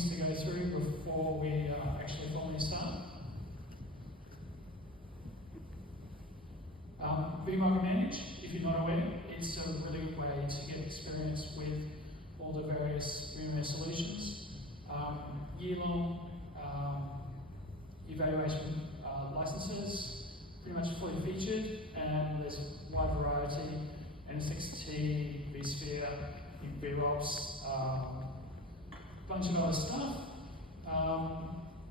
things to go through before we actually formally start. VMUG Manage, if you're not aware, is a really good way to get experience with all the various VMware solutions. Year-long evaluation licenses, pretty much fully featured, and there's a wide variety: NSXT, vSphere, VROPS, bunch of other stuff.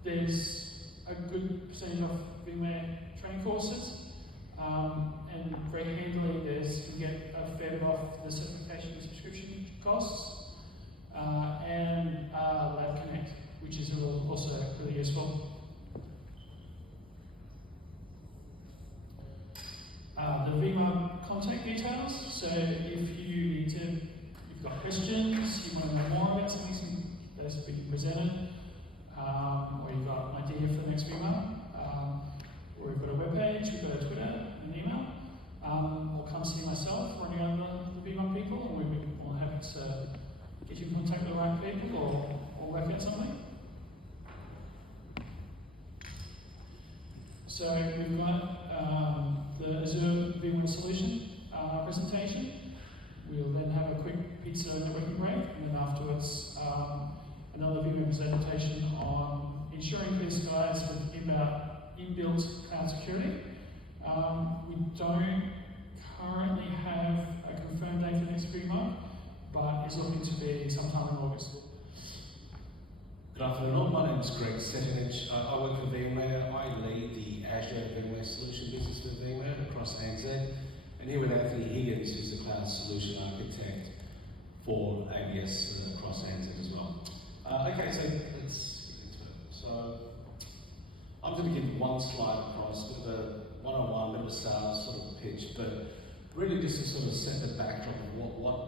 There's a good percentage of VMware training courses, and very handily you can get a fair bit off the certification and subscription costs, and Lab Connect, which is also really useful. The VMUG contact details, so if you've got questions, you want to know more about something that's being presented, or you've got an idea for the next VMUG, or we've got a webpage, we've got a Twitter, and an email, or come see myself or any other the VMUG people, and we'll be more happy to get you in contact with the right people or work out something. So we've got the Azure VMware solution presentation. We'll then have a quick pizza networking break, and then afterwards another VMware presentation on ensuring clear skies with inbuilt cloud security. We don't currently have a confirmed date for the next VMUG, but it's looking to be sometime in August. Good afternoon, my name is Cetinich. I work for VMware. I lead the Azure VMware solution business for VMware across ANZ. And here with Anthony Higgins, who's the cloud solution architect for AVS across ANZ as well. Okay, so let's get into it. So I'm going to give one slide across, bit of a one-on-one, bit of a sales sort of pitch, but really just to sort of set the backdrop of what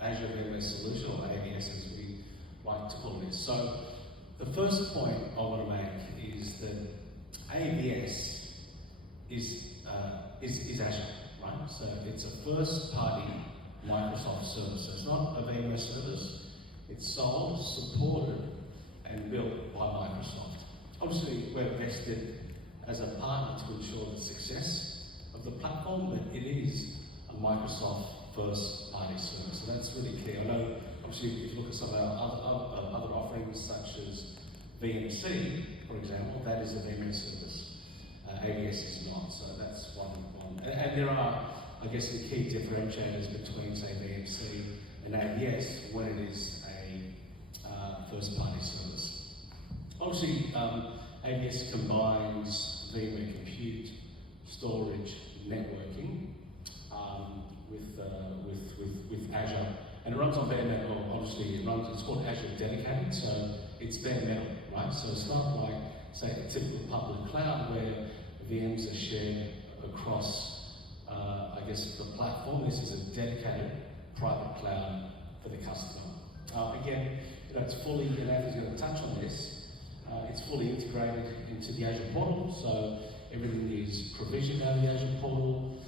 Azure VMware solution, or AVS as we like to call it. So the first point I want to make is that AVS is Azure, right? So it's a first-party Microsoft service. So it's not a VMware service. It's sold, supported, and built by Microsoft. Obviously, we're vested as a partner to ensure the success of the platform, but it is a Microsoft first-party service. So that's really clear. I know, obviously, if you look at some of our other offerings, such as VMC, for example, that is a VMware service. AVS is not, so that's one. And there are, I guess, the key differentiators between, say, VMC and AVS when it is a first-party service. Obviously, AVS combines VMware compute, storage, networking with Azure, and it runs on bare metal. Obviously, it's called Azure Dedicated, so it's bare metal, right? So it's not like, say, a typical public cloud where VMs are shared across, I guess, the platform. This is a dedicated private cloud for the customer. Again, it's fully, and Anthony's going to touch on this, it's fully integrated into the Azure portal, so everything is provisioned out of the Azure portal.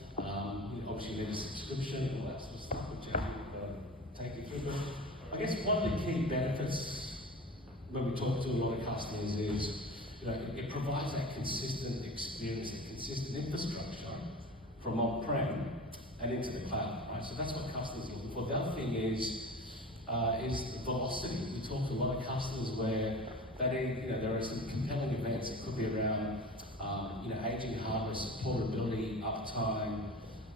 Obviously, you need a subscription and all that sort of stuff, which I'm going to take you through. But I guess one of the key benefits when we talk to a lot of customers is, it provides that consistent experience, that consistent infrastructure from on-prem and into the cloud, right? So that's what customers are looking for. The other thing is the velocity. We talk to a lot of customers where they need, there are some compelling events. It could be around, aging hardware, supportability, uptime,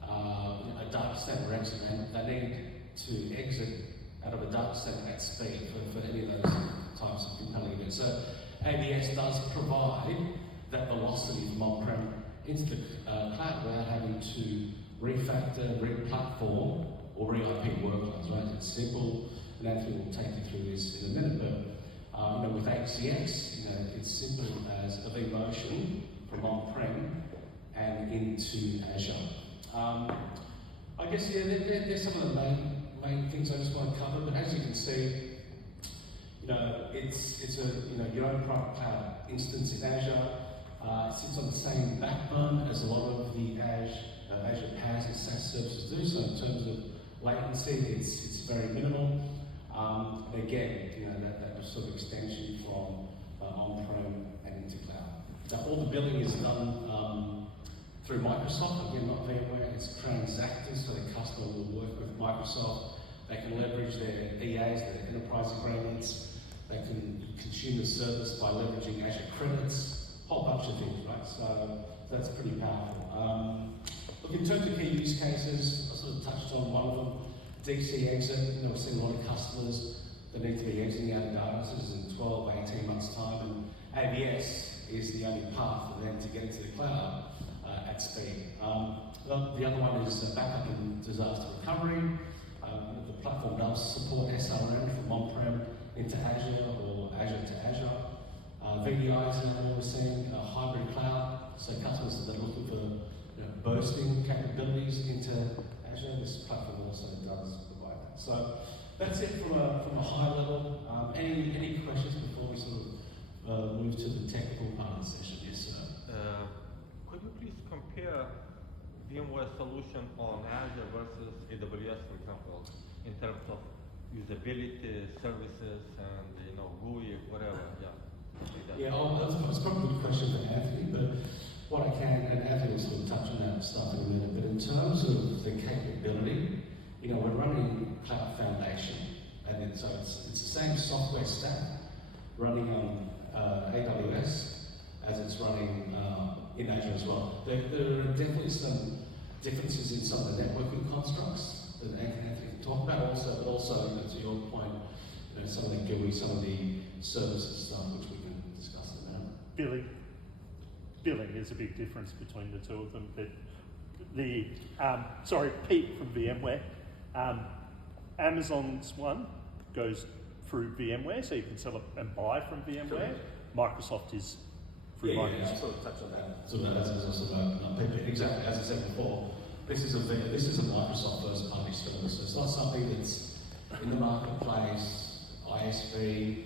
a data center exit, and they need to exit out of a data center at speed for any of those types of compelling events. So AVS does provide that velocity from on-prem into the cloud without having to refactor, re-platform, or re-IP workloads, right? It's simple, and Anthony will take you through this in a minute, but with HCX, it's simple as a vMotion from on-prem and into Azure. I guess, there's some of the main things I just want to cover, but as you can see, it's a your own private cloud instance in Azure. It sits on the same backbone as a lot of the Azure PaaS and SaaS services do. So in terms of latency, it's very minimal. Again, that sort of extension from on-prem and into cloud. Now, all the billing is done through Microsoft. Again, not VMware. It's transacted, so the customer will work with Microsoft. They can leverage their EAs, their enterprise agreements. They can consume the service by leveraging Azure credits. A whole bunch of things, right? So that's pretty powerful. Look, in terms of key use cases, I sort of touched on one of them. DC exit, we're seeing a lot of customers that need to be exiting out of data centers in 12, 18 months' time, and AVS is the only path for them to get into the cloud at speed. The other one is backup and disaster recovery. The platform does support SRM from on-prem into Azure or Azure to Azure. VDI is another one we're seeing, hybrid cloud, so customers that are looking for bursting capabilities into Azure, this platform also does provide that. So that's it from a high level. Any questions before we sort of move to the technical part of the session? Yes, sir. Could you please compare VMware solution on Azure versus AWS, for example, in terms of usability, services, and GUI, whatever? Yeah, that's probably a good question for Anthony, but what I can, and Anthony will sort of touch on that stuff in a minute, but in terms of the capability, we're running Cloud Foundation, and so it's the same software stack running on AWS as it's running in Azure as well. There are definitely some differences in some of the networking constructs that Anthony can talk about but also to your point, some of the GUI, some of the services stuff which we can discuss in a minute. Billing is a big difference between the two of them. Pete from VMware. Amazon's one goes through VMware, so you can sell it and buy from VMware. Correct. Microsoft is through Microsoft. Yeah, I'll sort of touch on that. So exactly as I said before, this is a Microsoft first party service. So it's not something that's in the marketplace, ISV.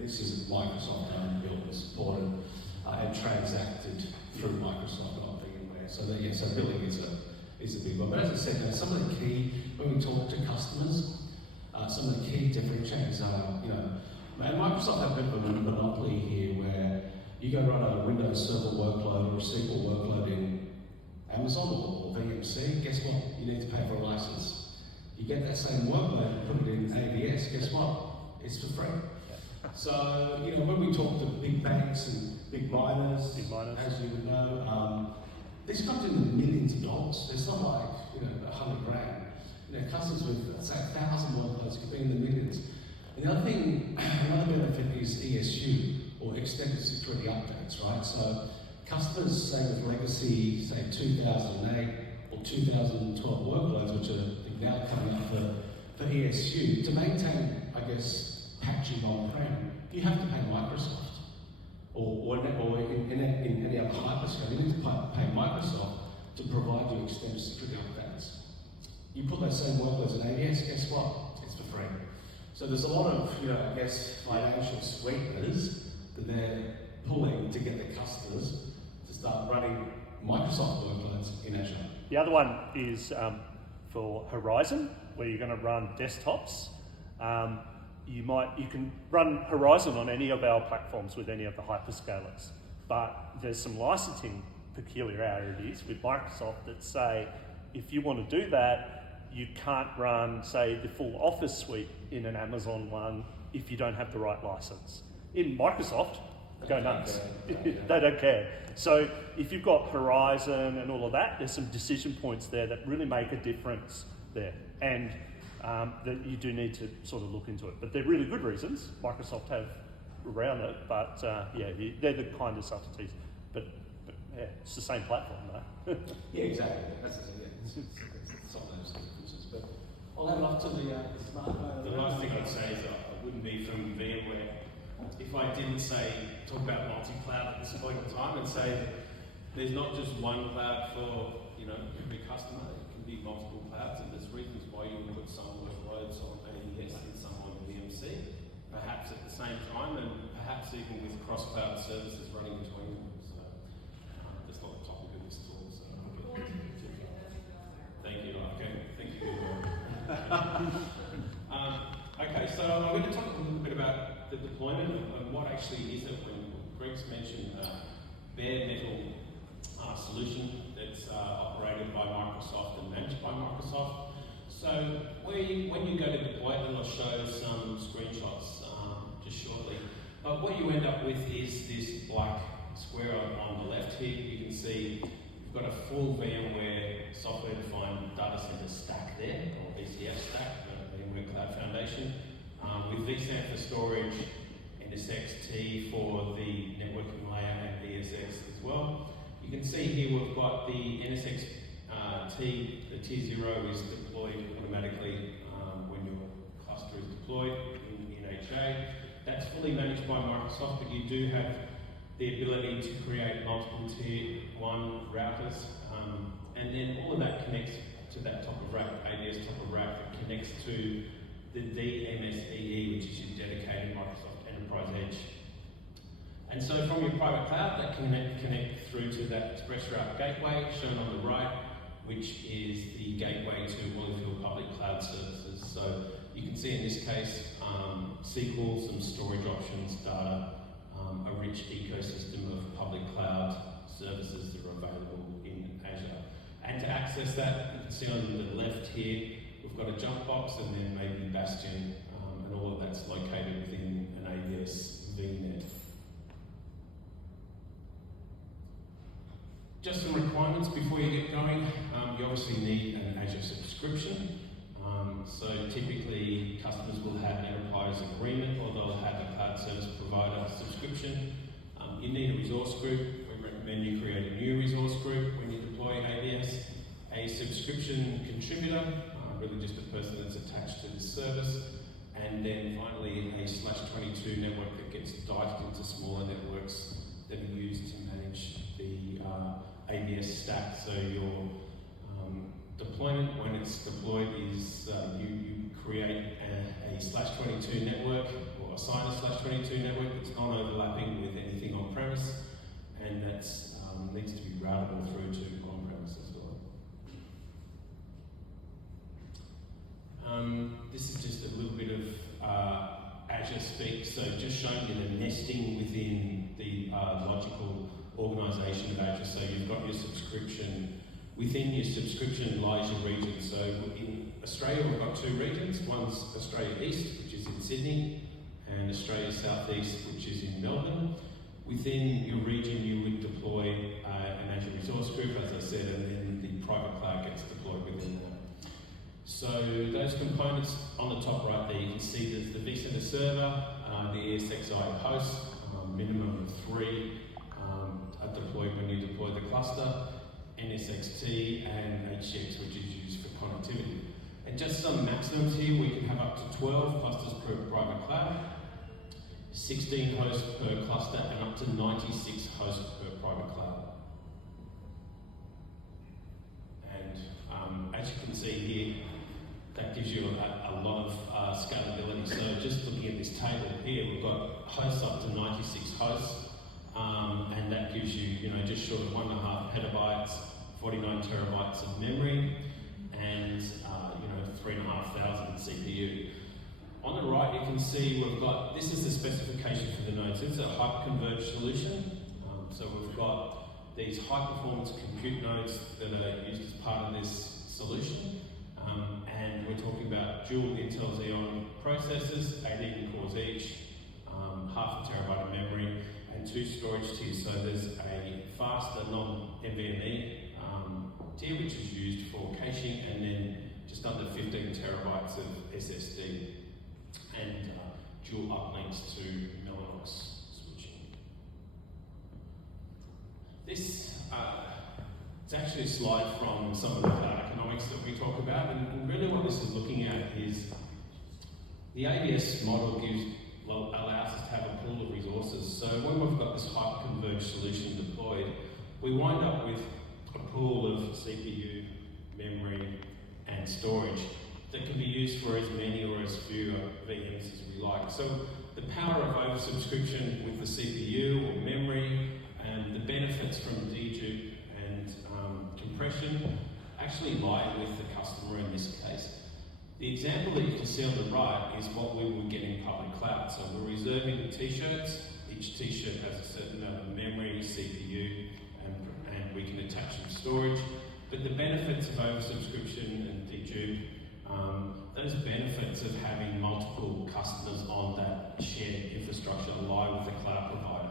This is Microsoft owned, built and supported and transacted through Microsoft, not VMware. So billing is a big one. But as I said, some of the key, when we talk to customers, some of the key differentiators are, and Microsoft have a bit of a monopoly here where you go run a Windows Server workload or a SQL workload in Amazon or VMC, guess what? You need to pay for a license. You get that same workload and put it in AVS, guess what? It's for free. So, when we talk to big banks and big miners, as you would know, this comes in the millions of dollars. It's not like, $100,000. Customers with, say, 1,000 workloads could be in the millions. Another benefit is ESU, or Extended Security Updates, right? So, customers, say, with legacy, say, 2008 or 2012 workloads, which are now coming up for ESU, to maintain, patching on-prem, you have to pay Microsoft. Or in any other hyperscale, you need to pay Microsoft to provide you extended security updates. You put those same workloads in AVS, guess what? It's for free. So there's a lot of, financial sweeteners that they're pulling to get the customers to start running Microsoft workloads in Azure. The other one is for Horizon, where you're going to run desktops. You can run Horizon on any of our platforms with any of the hyperscalers, but there's some licensing peculiarities with Microsoft that say if you want to do that, you can't run, say, the full Office suite in an Amazon one if you don't have the right license. In Microsoft, go nuts. They don't care. So if you've got Horizon and all of that, there's some decision points there that really make a difference there. And that you do need to sort of look into it. But they're really good reasons Microsoft have around it, but they're the kind of subtleties. But it's the same platform though. Yeah, exactly. That's some of those differences. But I'll have it off to the smartphone. The last thing I'd say is I wouldn't be from VMware if I didn't talk about multi-cloud at this point in time and say that there's not just one cloud for every customer. It can be multiple clouds, and there's reasons why you would put some workloads on AVS and some on VMC, perhaps at the same time, and perhaps even with cross-cloud services running between them. So that's not the topic of this talk. So thank you. Okay, thank you. Okay, so actually is it when Greg's mentioned bare metal solution that's operated by Microsoft and managed by Microsoft. So when you go to deploy it, and I'll show some screenshots just shortly, but what you end up with is this black square on the left here. You can see you've got a full VMware software-defined data center stack there, or VCF stack, VMware Cloud Foundation, with vSAN for storage, NSX-T for the networking layer, and ESX as well. You can see here we've got the NSX-T, the T0 is deployed automatically when your cluster is deployed in HA. That's fully managed by Microsoft, but you do have the ability to create multiple tier 1 routers, and then all of that connects to that top of rack, AVS top of rack, that connects to the DMSEE, which is your dedicated Microsoft Enterprise Edge. And so from your private cloud, that can connect through to that Express Route gateway shown on the right, which is the gateway to all of your public cloud services. So you can see in this case, SQL, some storage options, data, a rich ecosystem of public cloud services that are available in Azure. And to access that, you can see on the left here, we've got a jump box and then maybe Bastion, and all of that's located within an AVS VNet. Just some requirements before you get going. You obviously need an Azure subscription. So typically customers will have an enterprise agreement, or they'll have a cloud service provider subscription. You need a resource group. We recommend you create a new resource group when you deploy AVS. A subscription contributor, really just a person that's attached to the service. And then finally a /22 network that gets diced into smaller networks that are used to manage the AVS stack. So your deployment, when it's deployed, is you create a /22 network, or assign a /22 network that's non-overlapping with anything on-premise, and that needs to be routable through to on-premise as well. This is just a little bit of Azure speak, so just showing you the nesting within the logical organisation of Azure. So you've got your subscription. Within your subscription lies your region. So in Australia, we've got 2 regions. One's Australia East, which is in Sydney, and Australia Southeast, which is in Melbourne. Within your region, you would deploy an Azure resource group, as I said, and then the private cloud gets deployed within that. So those components on the top right there, you can see there's the vCenter server, the ESXi host, minimum of 3 are deployed when you deploy the cluster, NSX-T and HCX, which is used for connectivity. And just some maximums here, we can have up to 12 clusters per private cloud, 16 hosts per cluster, and up to 96 hosts per private cloud. And as you can see here, that gives you a lot of scalability. So just looking at this table here, we've got hosts up to 96 hosts, and that gives you, just short of 1.5 petabytes, 49 terabytes of memory, and 3,500 CPU. On the right, you can see we've got, this is the specification for the nodes. It's a hyper-converged solution. So we've got these high-performance compute nodes that are used as part of this solution. And we're talking about dual Intel Xeon processors, 18 cores each, half a terabyte of memory, and 2 storage tiers. So there's a faster non-NVMe tier, which is used for caching, and then just under 15 terabytes of SSD, and dual uplinks to Mellanox switching. This it's actually a slide from some of the cloud economics that we talk about, and really what this is looking at is the AVS model allows us to have a pool of resources. So when we've got this hyper-converged solution deployed, we wind up with a pool of CPU, memory, and storage that can be used for as many or as few VMs as we like. So the power of oversubscription with the CPU or memory, and the benefits from dedupe and compression actually lie with the customer in this case. The example that you can see on the right is what we would get in public cloud. So we're reserving the t-shirts, the each t-shirt has a certain amount of memory, CPU, and we can attach some storage. But the benefits of oversubscription and dedupe, those benefits of having multiple customers on that shared infrastructure lie with the cloud provider.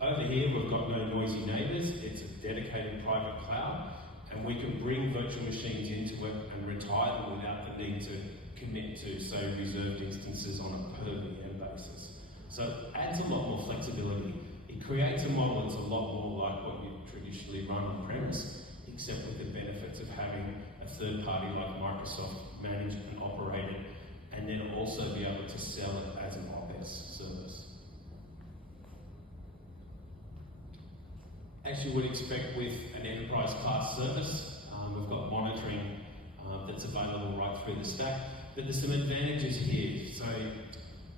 Over here, we've got no noisy neighbours. It's a dedicated private cloud, and we can bring virtual machines into it and retire them without the need to commit to, say, reserved instances on a per VM basis. So it adds a lot more flexibility. It creates a model that's a lot more like what you traditionally run on premise, except with the benefits of having a third party like Microsoft manage and operate it, and then also be able to sell it as an OpEx service. As you would expect with an enterprise class service, we've got monitoring that's available right through the stack, but there's some advantages here. So,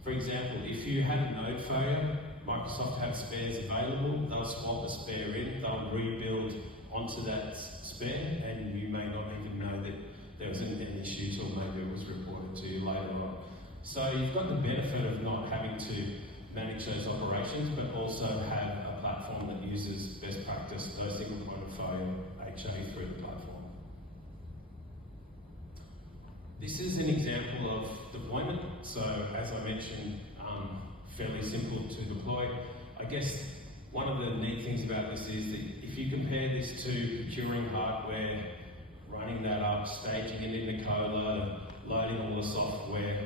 for example, if you had a node failure, Microsoft have spares available, they'll swap a spare in, they'll rebuild onto that spare, and you may not even know that there was an issue or maybe it was reported to you later on. So you've got the benefit of not having to manage those operations, but also have a platform that uses best practice, no single point of failure, HA through the platform. This is an example of deployment. So as I mentioned, fairly simple to deploy. I guess one of the neat things about this is that if you compare this to procuring hardware, running that up, staging it in the cola, loading all the software,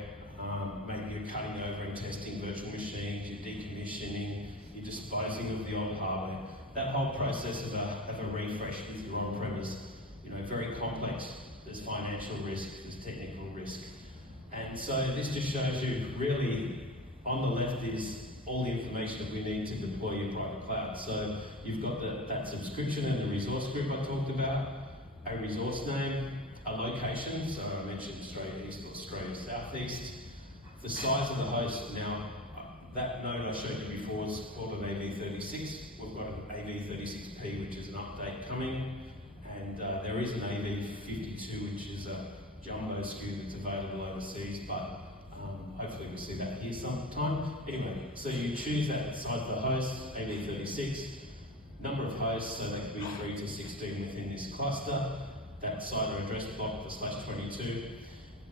maybe you're cutting over and testing virtual machines, you're decommissioning, you're disposing of the old hardware. That whole process of a refresh with your on-premise, very complex. There's financial risk, there's technical risk. And so this just shows you really, on the left is all the information that we need to deploy your private cloud. So you've got that subscription and the resource group I talked about, a resource name, a location, so I mentioned straight east or straight southeast, the size of the host. Now, that node I showed you before is called an AV36. We've got an AV36P, which is an update coming, and there is an AV52, which is a jumbo SKU that's available overseas, but hopefully we'll see that here sometime. Anyway, so you choose that size of the host, AV36, number of hosts, so they can be 3 to 16 within this cluster, that site or address block, the /22,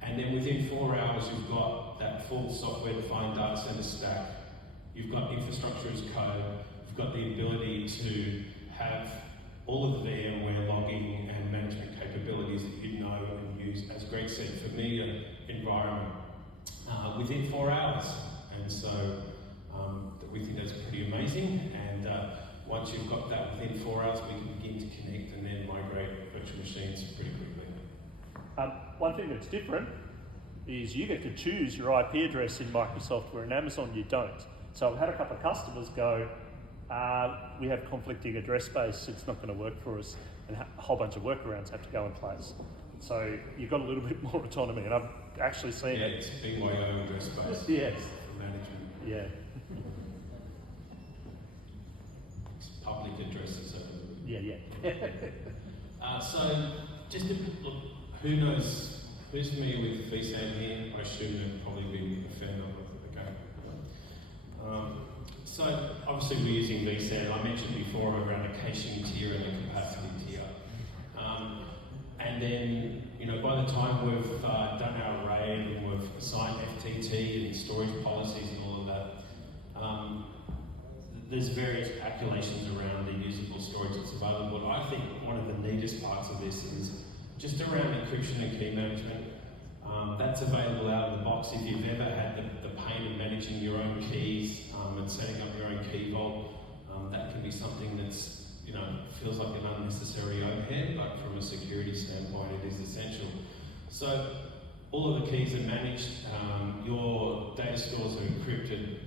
and then within 4 hours you've got that full software-defined data center stack, you've got infrastructure as code, you've got the ability to have all of the VMware logging and management capabilities that you know and use, as Greg said, for media environment, within 4 hours. And so we think that's pretty amazing. And once you've got that within 4 hours, we can begin to connect and then migrate virtual machines pretty quickly. One thing that's different is you get to choose your IP address in Microsoft, where in Amazon you don't. So I've had a couple of customers go, we have conflicting address space, it's not going to work for us, and a whole bunch of workarounds have to go in place. So you've got a little bit more autonomy, and I've actually seen it. It's BYO address space. Yes. For management. Yeah. It's public addresses. Yeah. So just to look, who knows, who's familiar with vSAN here? I assume there'd probably be a fair number. Okay. So obviously we're using vSAN. I mentioned before around a caching tier and a capacity tier. And then, by the time we've done our array and we've assigned FTT and storage policies and all of that, there's various calculations around the usable storage that's available. But I think one of the neatest parts of this is just around encryption and key management. That's available out of the box. If you've ever had the pain of managing your own keys and setting up your own key vault, that can be something that's feels like an unnecessary overhead, but from a security standpoint, it is essential. So all of the keys are managed. Your data stores are encrypted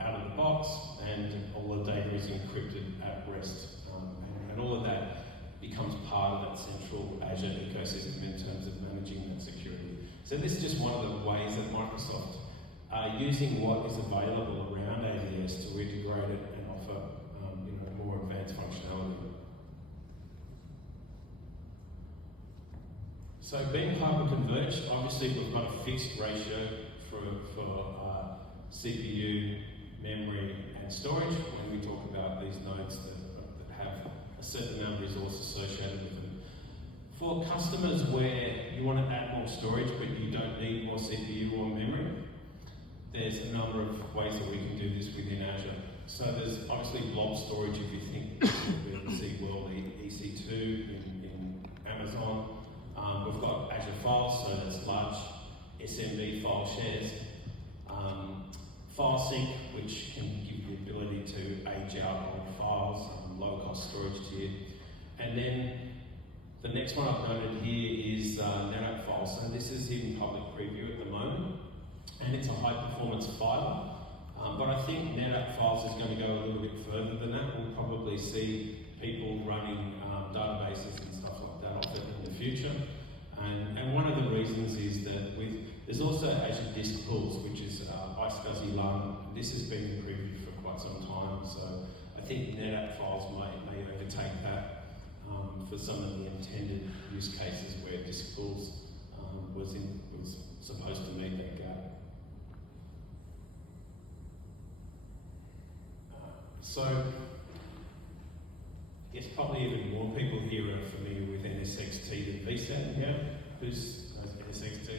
out of the box, and all the data is encrypted at rest. And all of that becomes part of that central Azure ecosystem in terms of managing that security. So this is just one of the ways that Microsoft are using what is available around AVS to integrate it and offer more advanced functionality. So being hyper-converged, obviously we've got a fixed ratio for CPU, memory, and and storage when we talk about these nodes that have a certain amount of resource associated with them. For customers where you want to add more storage but you don't need more CPU or memory, there's a number of ways that we can do this within Azure. So there's obviously blob storage if you think with SQL, EC2 in Amazon. We've got Azure Files, so that's large SMB file shares. File sync, which can give you the ability to age out old files, low cost storage tier. And then the next one I've noted here is NetApp Files. So this is in public preview at the moment, and it's a high performance file. But I think NetApp Files is going to go a little bit further than that. We'll probably see people running databases and stuff like that off it in the future. And one of the reasons is that there's also Azure Disk Pools, which is iSCSI LUN. This has been in preview for quite some time, so I think NetApp Files may overtake that for some of the intended use cases where Disk Pools was supposed to meet that gap. So, I guess probably even more people here are familiar with NSXT than vSAN. Yeah? Who's knows NSXT?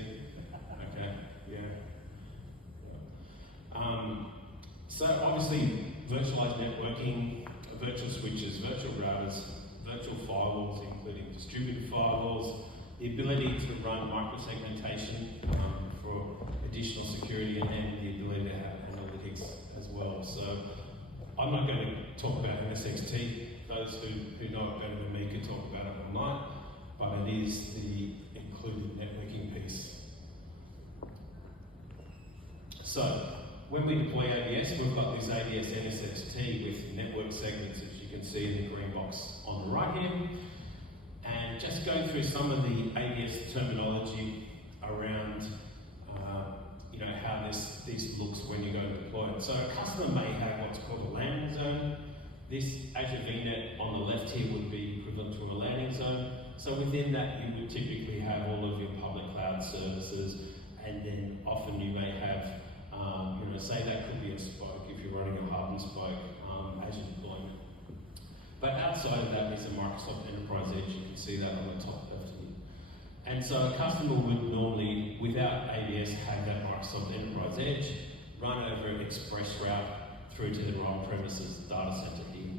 Okay, yeah. So obviously, virtualized networking, virtual switches, virtual routers, virtual firewalls, including distributed firewalls, the ability to run microsegmentation for additional security, and then the ability to have analytics as well. So I'm not going to talk about NSXT. Those who know it better than me can talk about it online, but it is the included networking piece. So when we deploy AVS, we've got this AVS NSXT with network segments, as you can see in the green box on the right here. And just going through some of the AVS terminology around how this looks when you go to deploy it. So a customer may have what's called a landing zone. This Azure VNet on the left here would be equivalent to a landing zone. So within that, you would typically have all of your public cloud services, and then often you may have, say that could be a spoke if you're running a hub and spoke Azure deployment. But outside of that is a Microsoft Enterprise Edge. You can see that on the top left here. And so a customer would normally, without AVS, have that Microsoft Enterprise Edge, run over an express route through to their on-premises data center here.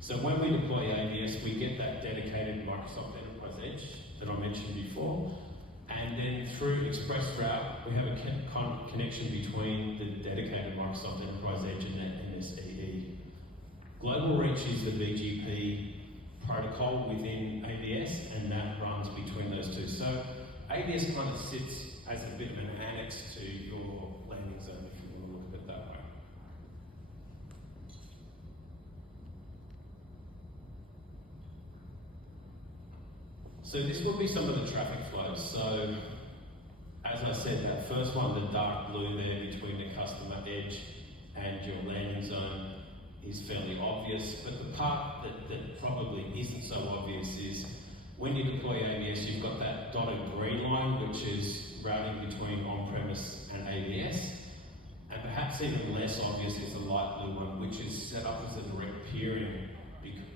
So when we deploy AVS, we get that dedicated Microsoft Enterprise Edge that I mentioned before, and then through express route, we have a connection between the dedicated Microsoft Enterprise Edge and that NSEE. Global Reach is the BGP protocol within AVS, and that runs between those two. So AVS kind of sits as a bit of an annex to your landing zone, if you want to look at it that way. So this will be some of the traffic flows. So as I said, that first one, the dark blue there between the customer edge and your landing zone, is fairly obvious, but the part that probably isn't so obvious is when you deploy AVS, you've got that dotted green line, which is routing between on-premise and AVS, and perhaps even less obvious is the light blue one, which is set up as a direct peering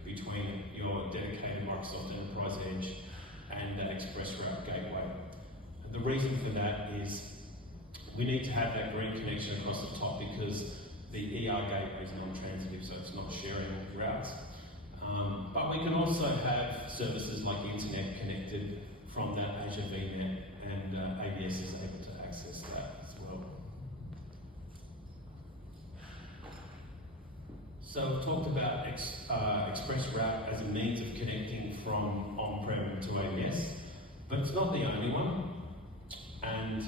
between your dedicated Microsoft Enterprise Edge and that express route gateway. And the reason for that is we need to have that green connection across the top because the ER gateway is non-transitive, so it's not sharing routes. But we can also have services like Internet connected from that Azure VNet, and AVS is able to access that as well. So we've talked about express route as a means of connecting from on-prem to AVS, but it's not the only one. And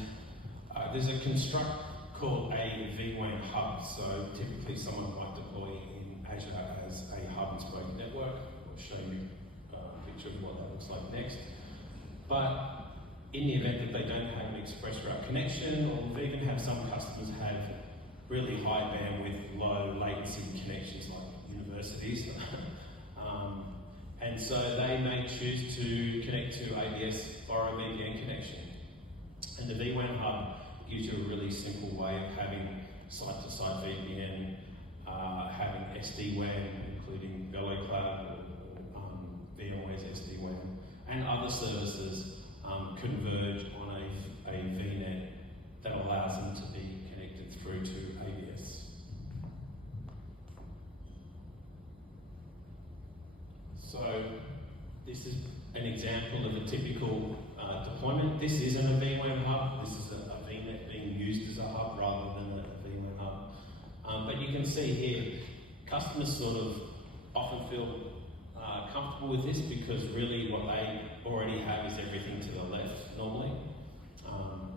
there's a construct called a VMware hub. So typically someone might deploy in Azure as a hub and spoke network. I'll show you a picture of what that looks like next. But in the event that they don't have an express route connection, or we even have some customers have really high bandwidth, low latency connections like universities. And so they may choose to connect to AVS via a VPN connection. And the VMware hub gives you a really simple way of having site-to-site VPN having SD-WAN, including VeloCloud, VMware's SD-WAN, and other services converge on a VNet that allows them to be connected through to AVS. So this is an example of a typical deployment. This isn't a VMware hub, this is a VNet being used as a hub rather than a VMware hub. But you can see here, customers sort of often feel comfortable with this because really what they already have is everything to the left normally.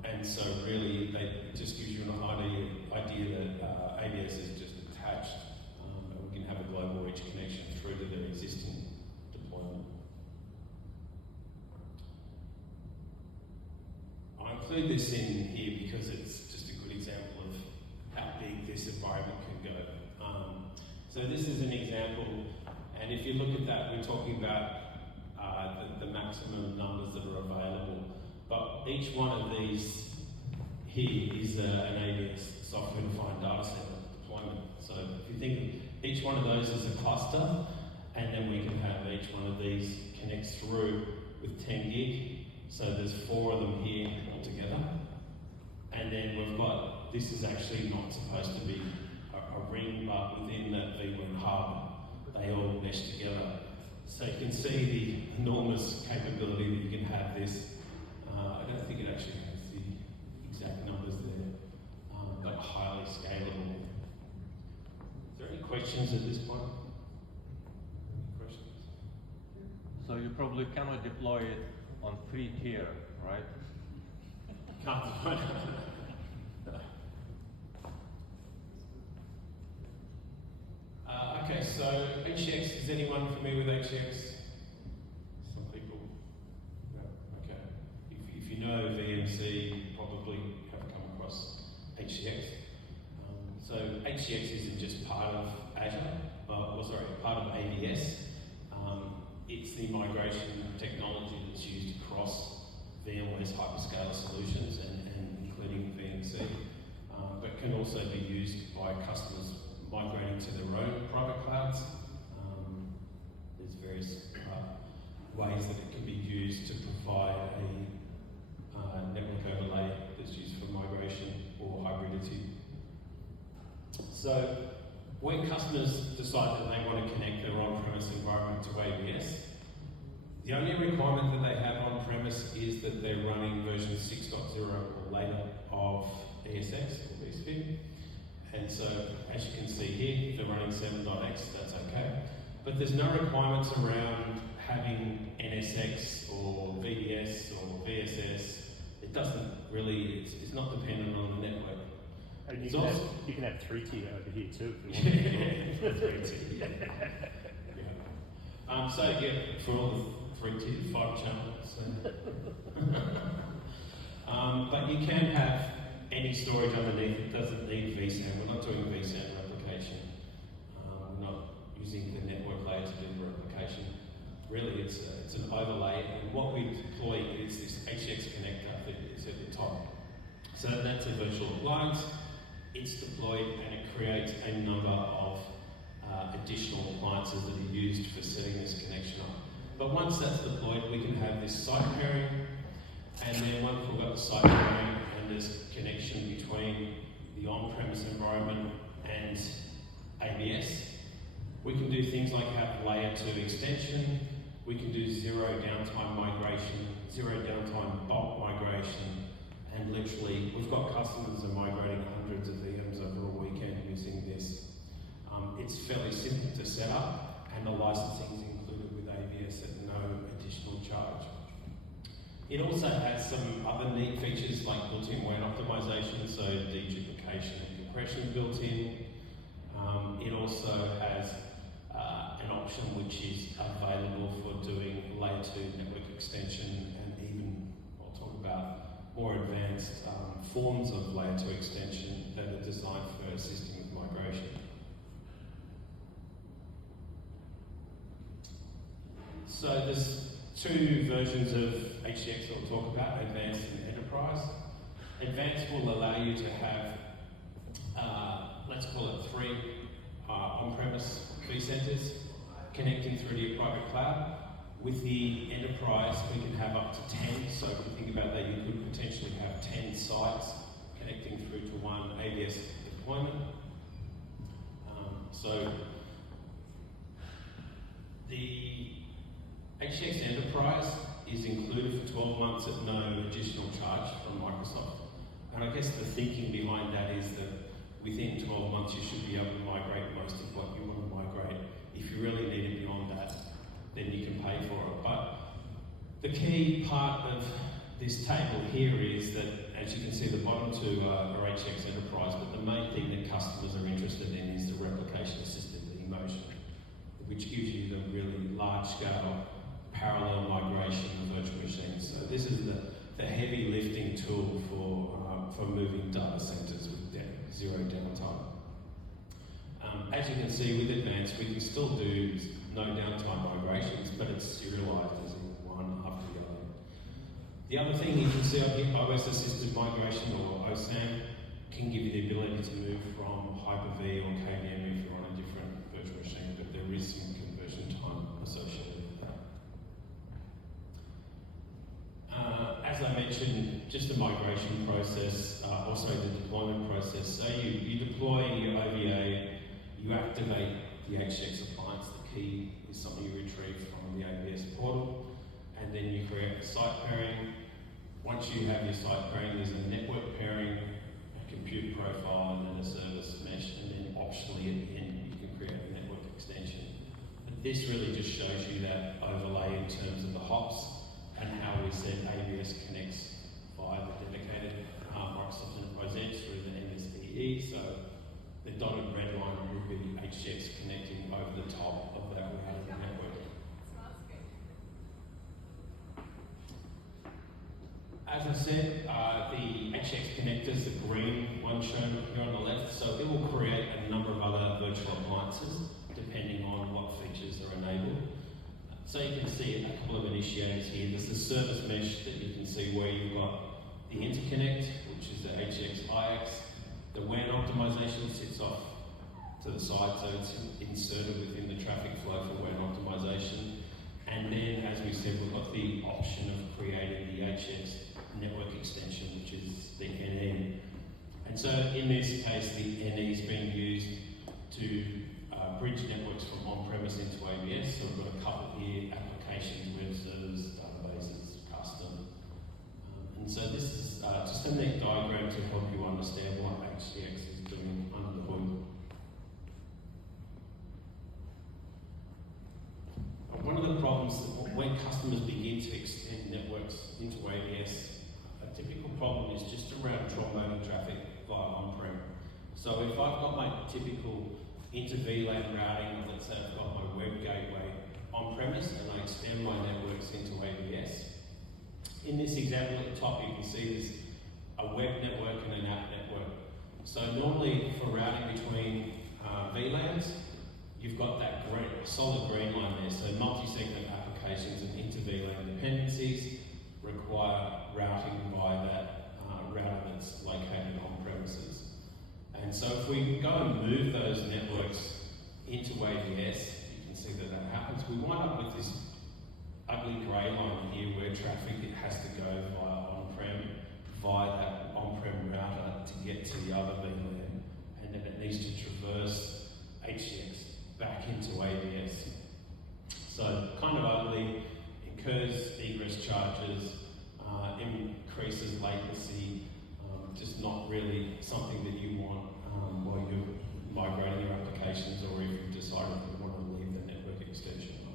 And so really it just gives you an idea that AVS is just attached and we can have a global reach connection through to their existing deployment. I include this in here because it's just a good example of how big this environment can go. So this is an example, and if you look at that, we're talking about the maximum numbers that are available. But each one of these here is an AVS software-defined data center deployment. So if you think each one of those is a cluster, and then we can have each one of these connects through with 10 gig. So there's 4 of them here altogether. And then we've got, this is actually not supposed to be a ring, but within that VMware hub, they all mesh together. So you can see the enormous capability that you can have this. I don't think it actually has the exact numbers there, but highly scalable. Is there any questions at this point? Any questions? So you probably cannot deploy it on free tier, right? Can't deploy it. Okay, so HCX, is anyone familiar with HCX? Some people? No, okay. If you know VMC, you probably have come across HCX. So HCX isn't just part of Azure, part of AVS. It's the migration technology that's used across VMware's hyperscaler solutions and including VMC, but can also be used by customers migrating to their own private clouds. There's various ways that it can be used to provide a network overlay that's used for migration or hybridity. So when customers decide that they want to connect their on-premise environment to AVS, the only requirement that they have on-premise is that they're running version 6.0 or later of ESX or vSphere. And so, as you can see here, if they're running 7.x, that's okay. But there's no requirements around having NSX or VDS or VSS. It doesn't really, it's not dependent on the network. And you can have 3-tier over here too if you want. 3-tier. Yeah. So yeah, for all the 3-tier, 5 channels. But you can have any storage underneath. It doesn't need vSAN. We're not doing vSAN replication. We're not using the network layer to do the replication. Really, it's an overlay, and what we deploy is this HCX connector that is at the top. So that's a virtual appliance. It's deployed, and it creates a number of additional appliances that are used for setting this connection up. But once that's deployed, we can have this site pairing, and then once we've got the site pairing and this connection between the on-premise environment and AVS, we can do things like have layer 2 extension, we can do zero downtime migration, zero downtime bulk migration, and literally we've got customers that are migrating hundreds of VMs over a weekend using this. It's fairly simple to set up, and the licensing is included with AVS at no additional charge. It also has some other neat features like built-in WAN optimization, so deduplication and compression built in. It also has an option which is available for doing layer 2 network extension, and even I'll talk about more advanced forms of layer 2 extension that are designed for assisting with migration. So there's 2 versions of HCX that we'll talk about, Advanced and Enterprise. Advanced will allow you to have, let's call it 3 on-premise vCenters connecting through to your private cloud. With the enterprise, we can have up to 10. So if you think about that, you could potentially have 10 sites connecting through to one AVS deployment. So the HCX Enterprise is included for 12 months at no additional charge from Microsoft. And I guess the thinking behind that is that within 12 months you should be able to migrate most of what you want to migrate. If you really need it beyond that, then you can pay for it. But the key part of this table here is that, as you can see, the bottom two are HCX Enterprise, but the main thing that customers are interested in is the replication assisted emotion, which gives you the really large-scale parallel migration of virtual machines. So this is the heavy lifting tool for moving data centers with zero downtime. As you can see with Advanced, we can still do no downtime migrations, but it's serialized as in one after the other. The other thing you can see up here, OS assisted migration or OSAM can give you the ability to move from Hyper-V or KVM if you're on a different virtual machine, but there is some conversion time associated with that. As I mentioned, just the migration process, also the deployment process. So you deploy your OVA, you activate the HCX appliance. The key is something you retrieve from the AVS portal, and then you create a site pairing. Once you have your site pairing, there's a network pairing, a compute profile, and then a service mesh, and then optionally at the end you can create a network extension. But this really just shows you that overlay in terms of the hops and how we said AVS connects via the dedicated Microsoft Enterprise Edge through the MSPE. So the dotted red line will be HCX connecting over the top of that routing network. As I said, the HCX connectors, the green one shown here on the left, so it will create a number of other virtual appliances depending on what features are enabled. So you can see a couple of initiators here. There's the service mesh that you can see where you've got the interconnect, which is the HCX IX. The WAN optimization sits off to the side, so it's inserted within the traffic flow for WAN optimization. And then, as we said, we've got the option of creating the HCX network extension, which is the NE. And so in this case, the NE is being used to bridge networks from on-premise into AVS. So we've got a couple here, applications, web servers, databases, custom. And so this is just a neat diagram to help you understand what HCX is doing under the hood. One of the problems that when customers begin to extend networks into AVS, a typical problem is just around tromboning traffic via on-prem. So if I've got my typical inter-VLAN routing, let's say I've got my web gateway on-premise and I extend my networks into AVS. In this example at the top, you can see there's a web network and an app network. So normally for routing between VLANs, you've got that solid green line there. So multi-segment applications and inter-VLAN dependencies require routing by that router that's located on premises. And so if we go and move those networks into AVS, you can see that that happens. We wind up with this ugly grey line here where traffic has to go via that on-prem router to get to the other VLAN, and then it needs to traverse HCX back into AVS. So kind of ugly, incurs egress charges, increases latency, just not really something that you want while you're migrating your applications or if you've decided you want to leave the network extension on.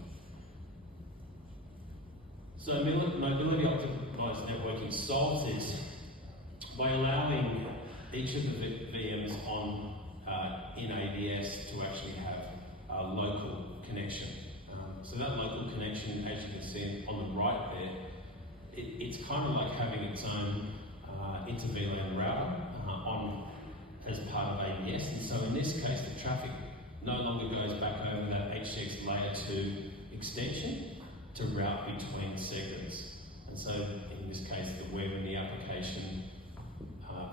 So mobility optimized networking solves this by allowing each of the VMs on in AVS to actually have a local connection. So that local connection, as you can see on the right there, it's kind of like having its own inter-VLAN router as part of AVS. And so in this case, the traffic no longer goes back over that HCX layer 2 extension to route between segments. And so in this case, the web and the application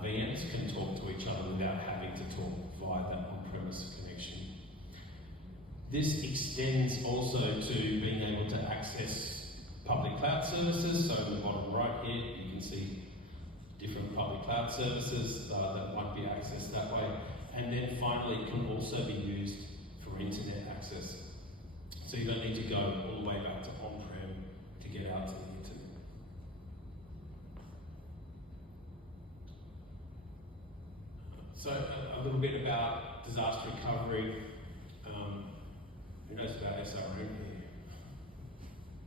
VMs can talk to each other without having to talk via that on-premise connection This extends also to being able to access public cloud services. So in the bottom right here, you can see different public cloud services that might be accessed that way. And then finally, it can also be used for internet access. So you don't need to go all the way back to on-prem to get out to the internet. So a little bit about disaster recovery. Who knows about SRM here?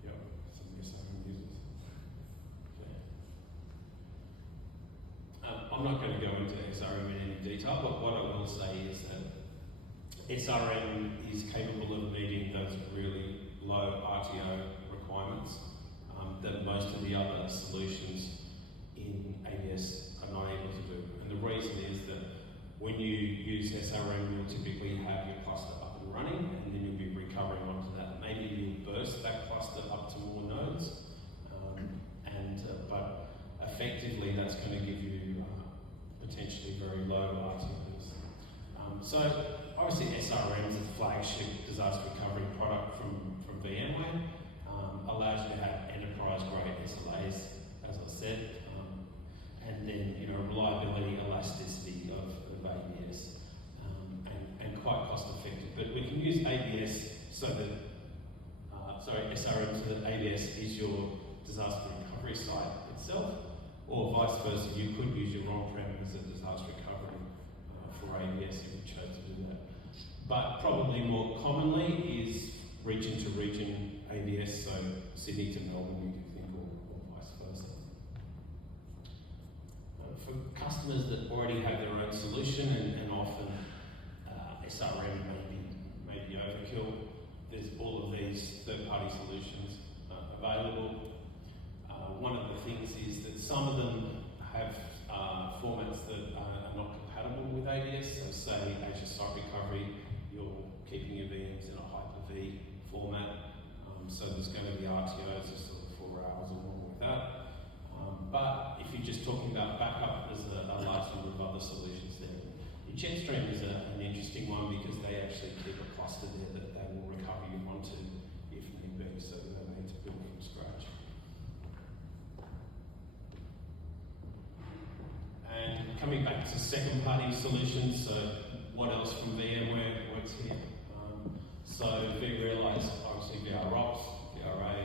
Yep, some SRM users. Okay. I'm not going to go into SRM in any detail, but what I will say is that SRM is capable of meeting those really low RTO requirements that most of the other solutions in AVS are not able to do. And the reason is that when you use SRM, you'll typically have your cluster up and running, and then you'll be recovering onto that. Maybe you'll burst that cluster up to more nodes, but effectively that's going to give you potentially very low RTOs. So obviously SRM is a flagship disaster recovery product from VMware. Allows you to have enterprise-grade SLAs, as I said, and then reliability, elasticity of AVS, and quite cost-effective. But we can use AVS so that SRM so that AVS is your disaster recovery site itself, or vice versa. You could use your on-prem as a disaster recovery for AVS if you chose to do that. But probably more commonly is region to region AVS, so Sydney to Melbourne, you can think, or vice versa. For customers that already have their own solution, and often SRM may be overkill, there's all of these third-party solutions available. One of the things is that some of them have formats that are not compatible with AVS. So say Azure Site Recovery, you're keeping your VMs in a Hyper-V format. So there's going to be RTOs of sort of 4 hours or more with that. But if you're just talking about backup, there's a large number of other solutions there. Jetstream is an interesting one because they actually keep a cluster there that they will recover you onto if need be, so you don't need to build from scratch. And coming back to second-party solutions, so what else from VMware works here? So vRealize, obviously VROps, VRA,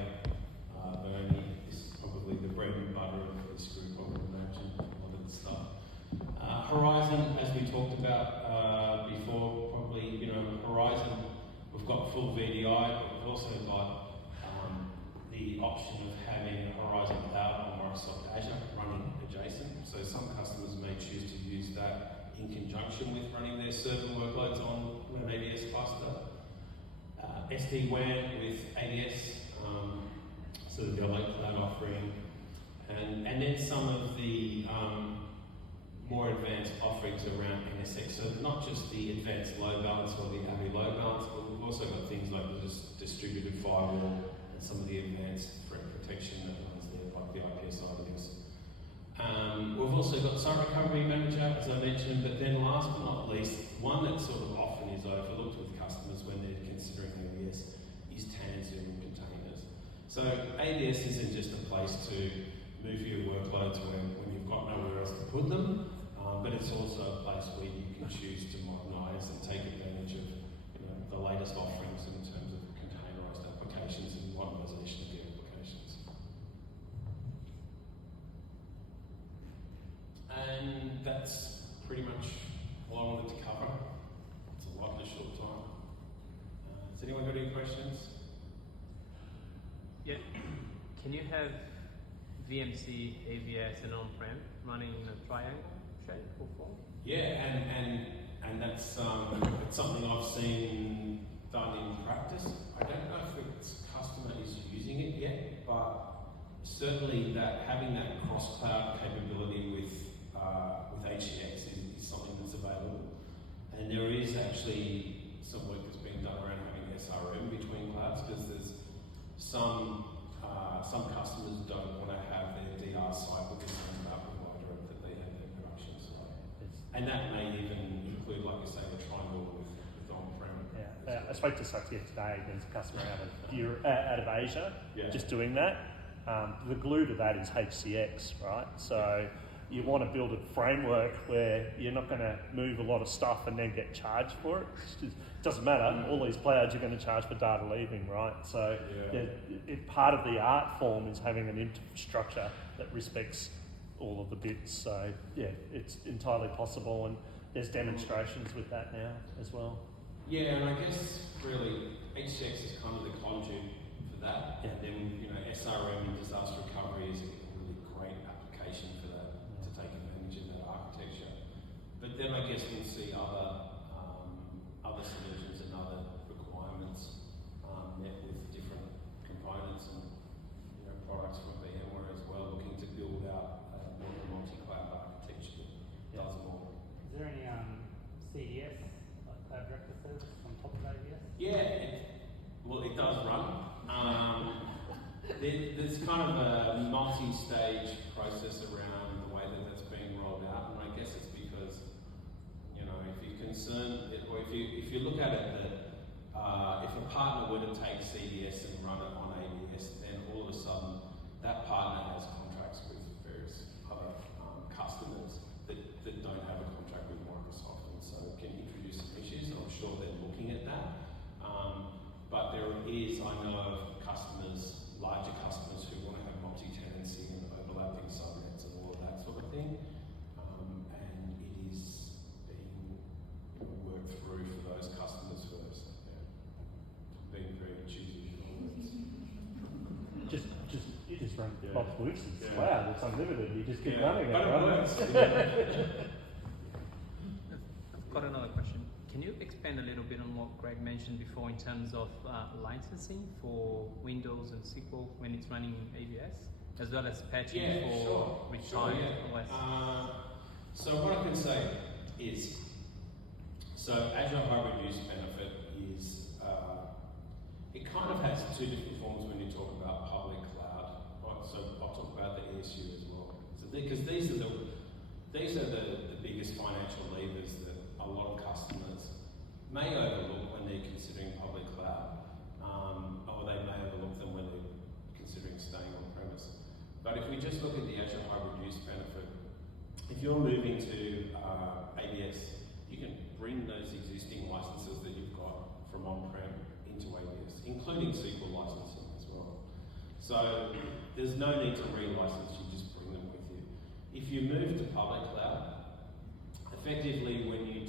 Bernie, this is probably the bread and butter of this group, I would imagine, a lot of the stuff. Horizon, as we talked about before, probably, Horizon, we've got full VDI, but we've also got the option of having Horizon Cloud on Microsoft Azure running adjacent. So some customers may choose to use that in conjunction with running their server workloads on an AVS cluster. SD-WAN with AVS, so the Inbuilt cloud offering, and then some of the more advanced offerings around NSX. So not just the advanced load balance or the AVI load balance, but we've also got things like the distributed firewall and some of the advanced threat protection that runs there, like the IPS IDS. We've also got Site Recovery Manager, as I mentioned, but then last but not least, one that sort of often is overlooked with customers when they're considering AVS is Tanzu containers. So AVS isn't just a place to move your workloads when you've got nowhere else to put them, but it's also a place where you can choose to modernize and take advantage of the latest offerings in terms of containerized applications and modernization of the applications. And that's pretty much all I wanted to cover. It's a lot in a short time. Has anyone got any questions? Yeah. Can you have VMC, AVS, and on-prem running in a triangle shape or form? Yeah, and that's it's something I've seen done in practice. I don't know if the customer is using it yet, but certainly that having that cross-cloud capability with HCX is something that's available. And there is actually some work that's being done around having SRM between clouds, because there's some customers don't want to have their DR site with the same cloud provider that they have their production site. And that may even include, like you say, a triangle with on-prem. Yeah, I spoke to Satya today. There's a customer out of Asia, just doing that. The glue to that is HCX, right? So you want to build a framework where you're not going to move a lot of stuff and then get charged for it. It doesn't matter. All these clouds you're going to charge for data leaving, right? So part of the art form is having an infrastructure that respects all of the bits. So yeah, it's entirely possible, and there's demonstrations with that now as well. Yeah, and I guess really HCX is kind of the conduit for that. Yeah. And then, you know, SRM and disaster recovery is a really great application for that, to take advantage of that architecture. But then I guess we'll see other solutions and other requirements met with different components and, you know, products from VMware as well, looking to build out more of a multi-cloud architecture that does more. Is there any CDS, like Cloud Director Service, on top of AVS? Yeah, it does run. There's kind of a multi-stage process around the way that that's being rolled out, and I guess it's because, you know, if you're concerned, or if you look at it that if a partner were to take CDS and run it on AVS, then all of a sudden that partner has contracts with various other customers that don't have a contract with Microsoft, and so it can introduce some issues, and I'm sure they're looking at that. But there is, I know of customers, larger customers who want to have multi-tenancy and overlapping subnets and all of that sort of thing. And it is being worked through for those customers first. Yeah. Being very choosy. You just run multiple instances. Wow, it's unlimited. You just keep running it. But it works. I've got another question. Can you expand a little bit on what Greg mentioned before in terms of licensing for Windows and SQL when it's running AVS, as well as patching for retired OS? So what I can say is, so Azure Hybrid Use benefit is, it kind of has two different forms when you talk about public cloud, right? So I'll talk about the ESU as well. So because these are the biggest financial levers that a lot of customers may overlook when they're considering public cloud, or they may overlook them when they're considering staying on premise. But if we just look at the Azure Hybrid Use benefit, if you're moving to AVS, you can bring those existing licenses that you've got from on-prem into AVS, including SQL licensing as well. So there's no need to re-license, you just bring them with you. If you move to public cloud, effectively when you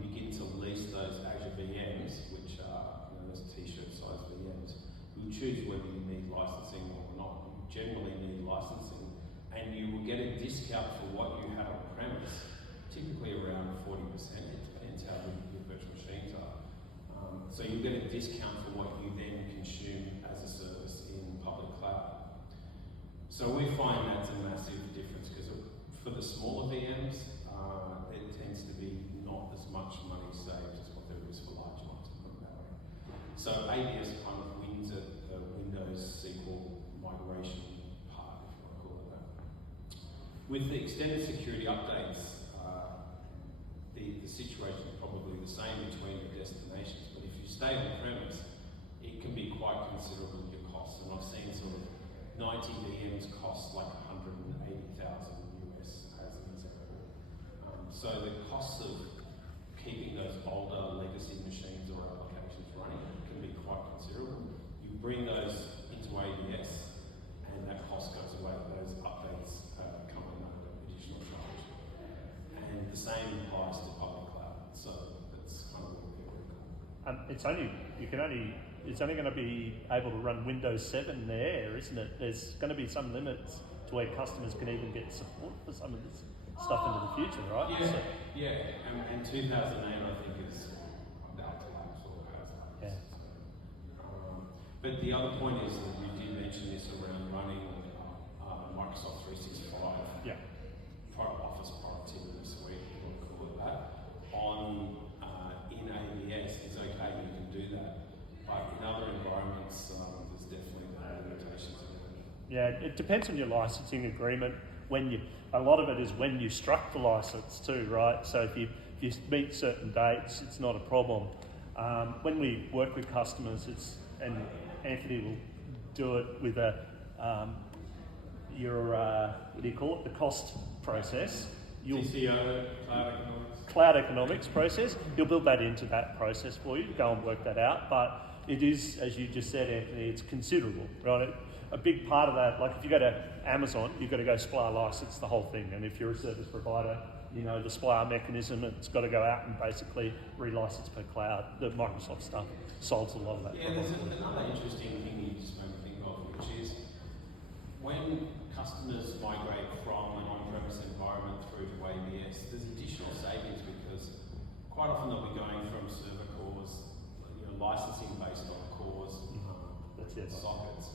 begin to lease those Azure VMs, which are those t-shirt size VMs, you'll choose whether you need licensing or not. You generally need licensing, and you will get a discount for what you have on premise, typically around 40%. It depends how big your virtual machines are. So you get a discount for what you then consume as a service in public cloud. So we find that's a massive difference, because for the smaller VMs, it tends to be not as much money saved as what there is for large ones. So AVS kind of wins at the Windows SQL migration part, if you want to call it that. With the extended security updates, the situation is probably the same between the destinations, but if you stay on premise, it can be quite considerable your costs. And I've seen sort of 90 VMs cost like $180,000 US as an example. So the costs of keeping those older legacy machines or applications running can be quite considerable. You bring those into AVS, and that cost goes away. Those updates come in at an additional charge. And the same applies to public cloud. So that's kind of what we're doing. It's only going to be able to run Windows 7 there, isn't it? There's going to be some limits to where customers can even get support for some of this stuff into the future, right? And 2008 I think is about to sort of has that. Yeah. But the other point is that you did mention this around running Microsoft 365 Office Productivity Suite, we'll call it that, in AVS. It's okay, you can do that. But in other environments, there's definitely limitations. Yeah, it depends on your licensing agreement. A lot of it is when you struck the license too, right? So if you meet certain dates, it's not a problem. When we work with customers, and Anthony will do it with what do you call it? The cost process. TCO, cloud economics process. He'll build that into that process for you. Go and work that out. But it is, as you just said, Anthony, it's considerable, right? A big part of that, like if you go to Amazon, you've got to go SPLA license the whole thing. And if you're a service provider, you know, the SPLA mechanism, it's got to go out and basically relicense per cloud. The Microsoft stuff solves a lot of that. Yeah, there's another interesting thing you just made me think of, which is when customers migrate from an on-premise environment through to AVS, there's additional savings because quite often they'll be going from server cores, you know, licensing based on cores, sockets,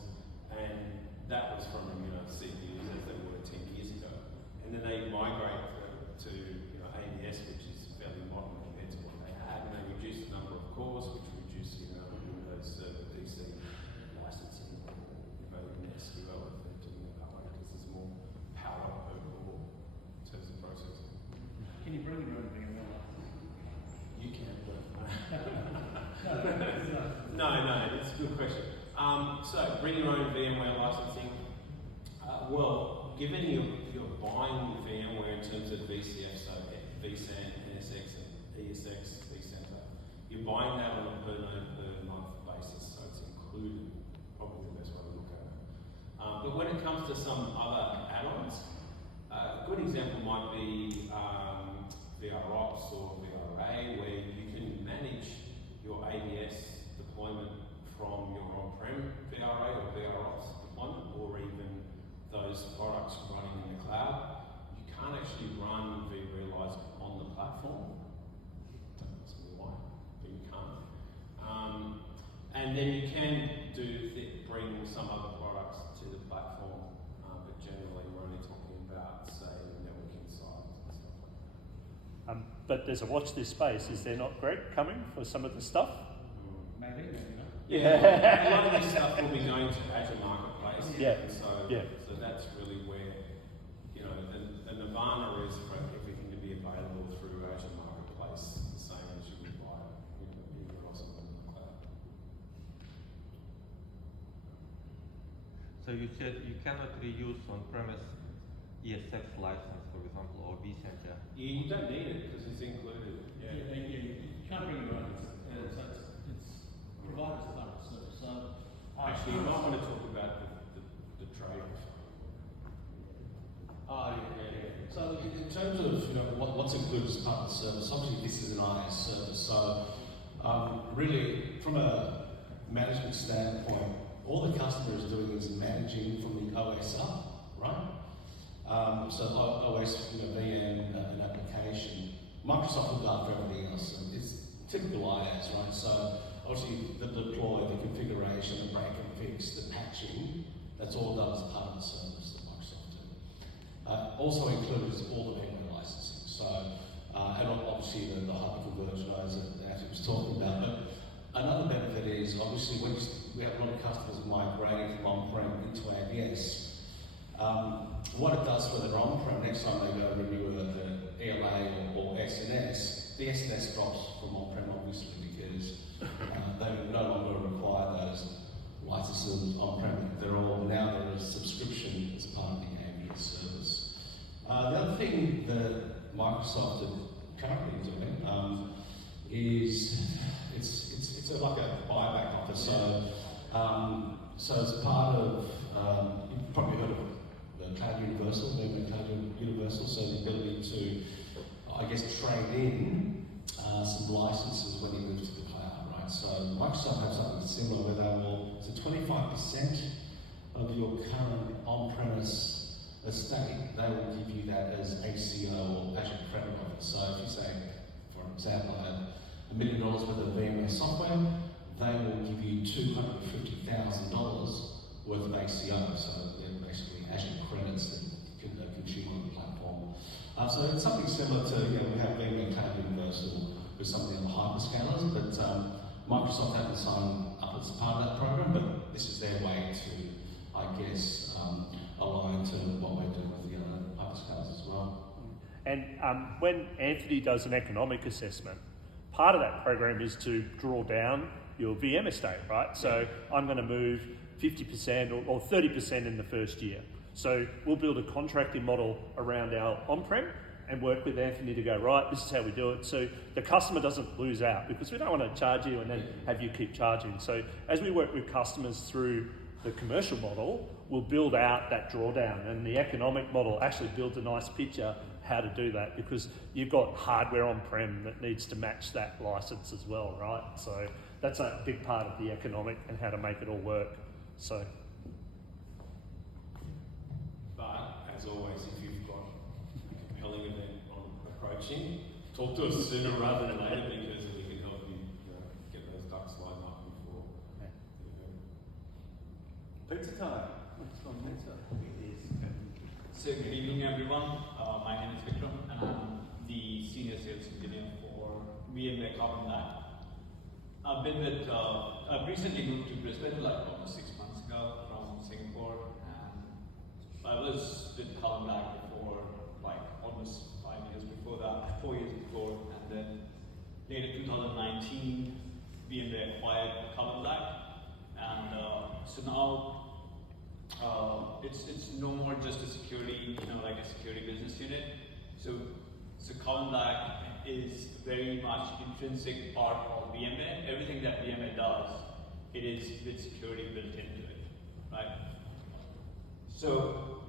and that was from, you know, CPUs as they were 10 years ago, and then they migrate to you know, AVS, which is fairly modern compared to what they had, and they reduce the number of cores, which reduce, you know, Windows Server DC licensing, or even SQL if they're doing it that way, because there's more power per core in terms of processing. Can you bring your own VMware? You can, but no, that's a good question. So bring your own VMware licensing. Well, given you're buying VMware in terms of VCF, so vSAN, NSX, and ESX, vCenter, you're buying that on a per node per month basis, so it's included. Probably the best way to look at it. But when it comes to some other add-ons, a good example might be VROps or VRA, where you can manage your AVS deployment from your on-prem VRA or VROps deployment, or even those products running in the cloud. You can't actually run vRealize on the platform. Don't ask me why, but you can't. And then you can bring some other products to the platform, but generally we're only talking about, say, networking sides and stuff like that. But there's a watch this space. Is there not, Greg, coming for some of the stuff? Maybe not. Yeah, a lot of this stuff will be going to Azure Marketplace. Yeah. And so that's really where, you know, the nirvana is for everything to be available through Azure Marketplace, the same as you would buy, you know, anywhere else on the cloud. So you said you cannot reuse on-premise ESX license, for example, or vCenter. You don't need it because it's included. You can't bring your own. So it's provided as part of the service. So Actually, you might want to talk about the trade-off. So in terms of, you know, what's included as part of the service, obviously this is an IaaS service, so really from a management standpoint, all the customer is doing is managing from the OS up, right? So OS, you know, VM, an application. Microsoft will after everything else, and it's typical IaaS, right? So obviously the deploy, the configuration, the break and fix, the patching, that's all done as part of the service that Microsoft do. Also includes all the VMware licensing. So, and obviously the hyper-converged nodes that Ashley was talking about. But another benefit is obviously when we have a lot of customers migrating from on-prem into AVS, what it does for their on-prem, next time they go renew the ELA or SNS, the SNS drops from on-prem obviously because they no longer require those licenses on-prem. They're all now there is subscription as part of the AVS service. The other thing that Microsoft is currently doing is it's like a buyback offer. So as part of you've probably heard of the Cloud Universal, VMware Cloud Universal, so the ability to, I guess, trade in some licenses when you move to the cloud, right? So Microsoft have something similar where they will, so 25% of your current on-premise estate, they will give you that as ACO or Azure Credit Offer. So if you say, for example, I have $1 million worth of VMware software, they will give you $250,000 worth of ACO. So they're basically Azure credits that you can consume on the platform. So it's something similar to, you know, we have VMware Cloud Universal with some of the other hyperscalers, but Microsoft hasn't signed up as part of that program, but this is their way to, I guess, align to what we're doing with the other hyperscalers as well. And when Anthony does an economic assessment, part of that program is to draw down your VM estate, right? So I'm going to move 50% or 30% in the first year. So we'll build a contracting model around our on-prem and work with Anthony to go, right, this is how we do it. So the customer doesn't lose out, because we don't want to charge you and then have you keep charging. So as we work with customers through the commercial model, we'll build out that drawdown, and the economic model actually builds a nice picture how to do that, because you've got hardware on-prem that needs to match that license as well, right? So that's a big part of the economic and how to make it all work. So, but as always, if you've got a compelling event on approaching, talk to us sooner rather than later, because we can help you, get those ducks lined up before. Pizza time. Let's go on pizza. So good evening everyone, my name is Vikram and I'm the Senior Sales Engineer for VMware Carbon Lab. I've recently moved to Brisbane like almost 6 months ago from Singapore, and I was with Carbon Lab for like almost 5 years before that, 4 years before, and then later 2019 VMware acquired Carbon Lab, and so now it's no more just a security, like a security business unit. So Carbon Lab is very much intrinsic part of VMware. Everything that VMware does, it is with security built into it, right? So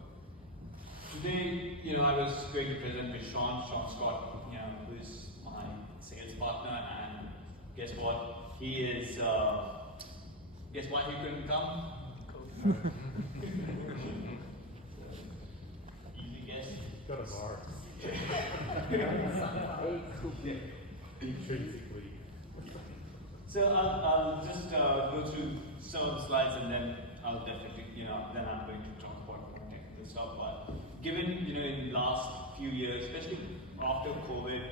today, I was going to present with Sean Scott, who is my sales partner, and guess what? He is. Guess why he couldn't come? Easy guess. got a bar. So I'll just go through some of the slides, and then I'll definitely, then I'm going to talk about more technical stuff. But given, in the last few years, especially after COVID,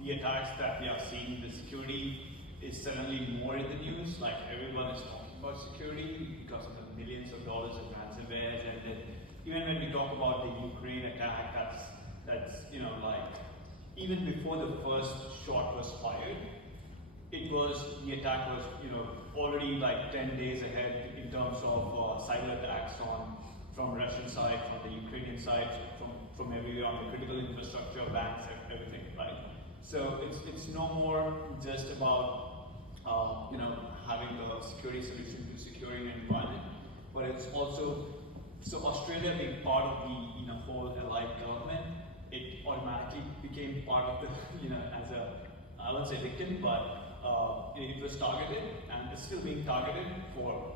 the attacks that we have seen, the security is suddenly more in the news. Like everyone is talking about security because of the millions of dollars of ransomwares, and then even when we talk about the Ukraine attack, that's like even before the first shot was fired, the attack was already like 10 days ahead in terms of cyber attacks from Russian side, from the Ukrainian side, from everywhere on the critical infrastructure, banks, everything, right? So it's no more just about having a security solution to securing an environment, but it's also, so Australia being part of the whole allied government, it automatically became part of the, as a, I won't say victim, but it was targeted, and it's still being targeted for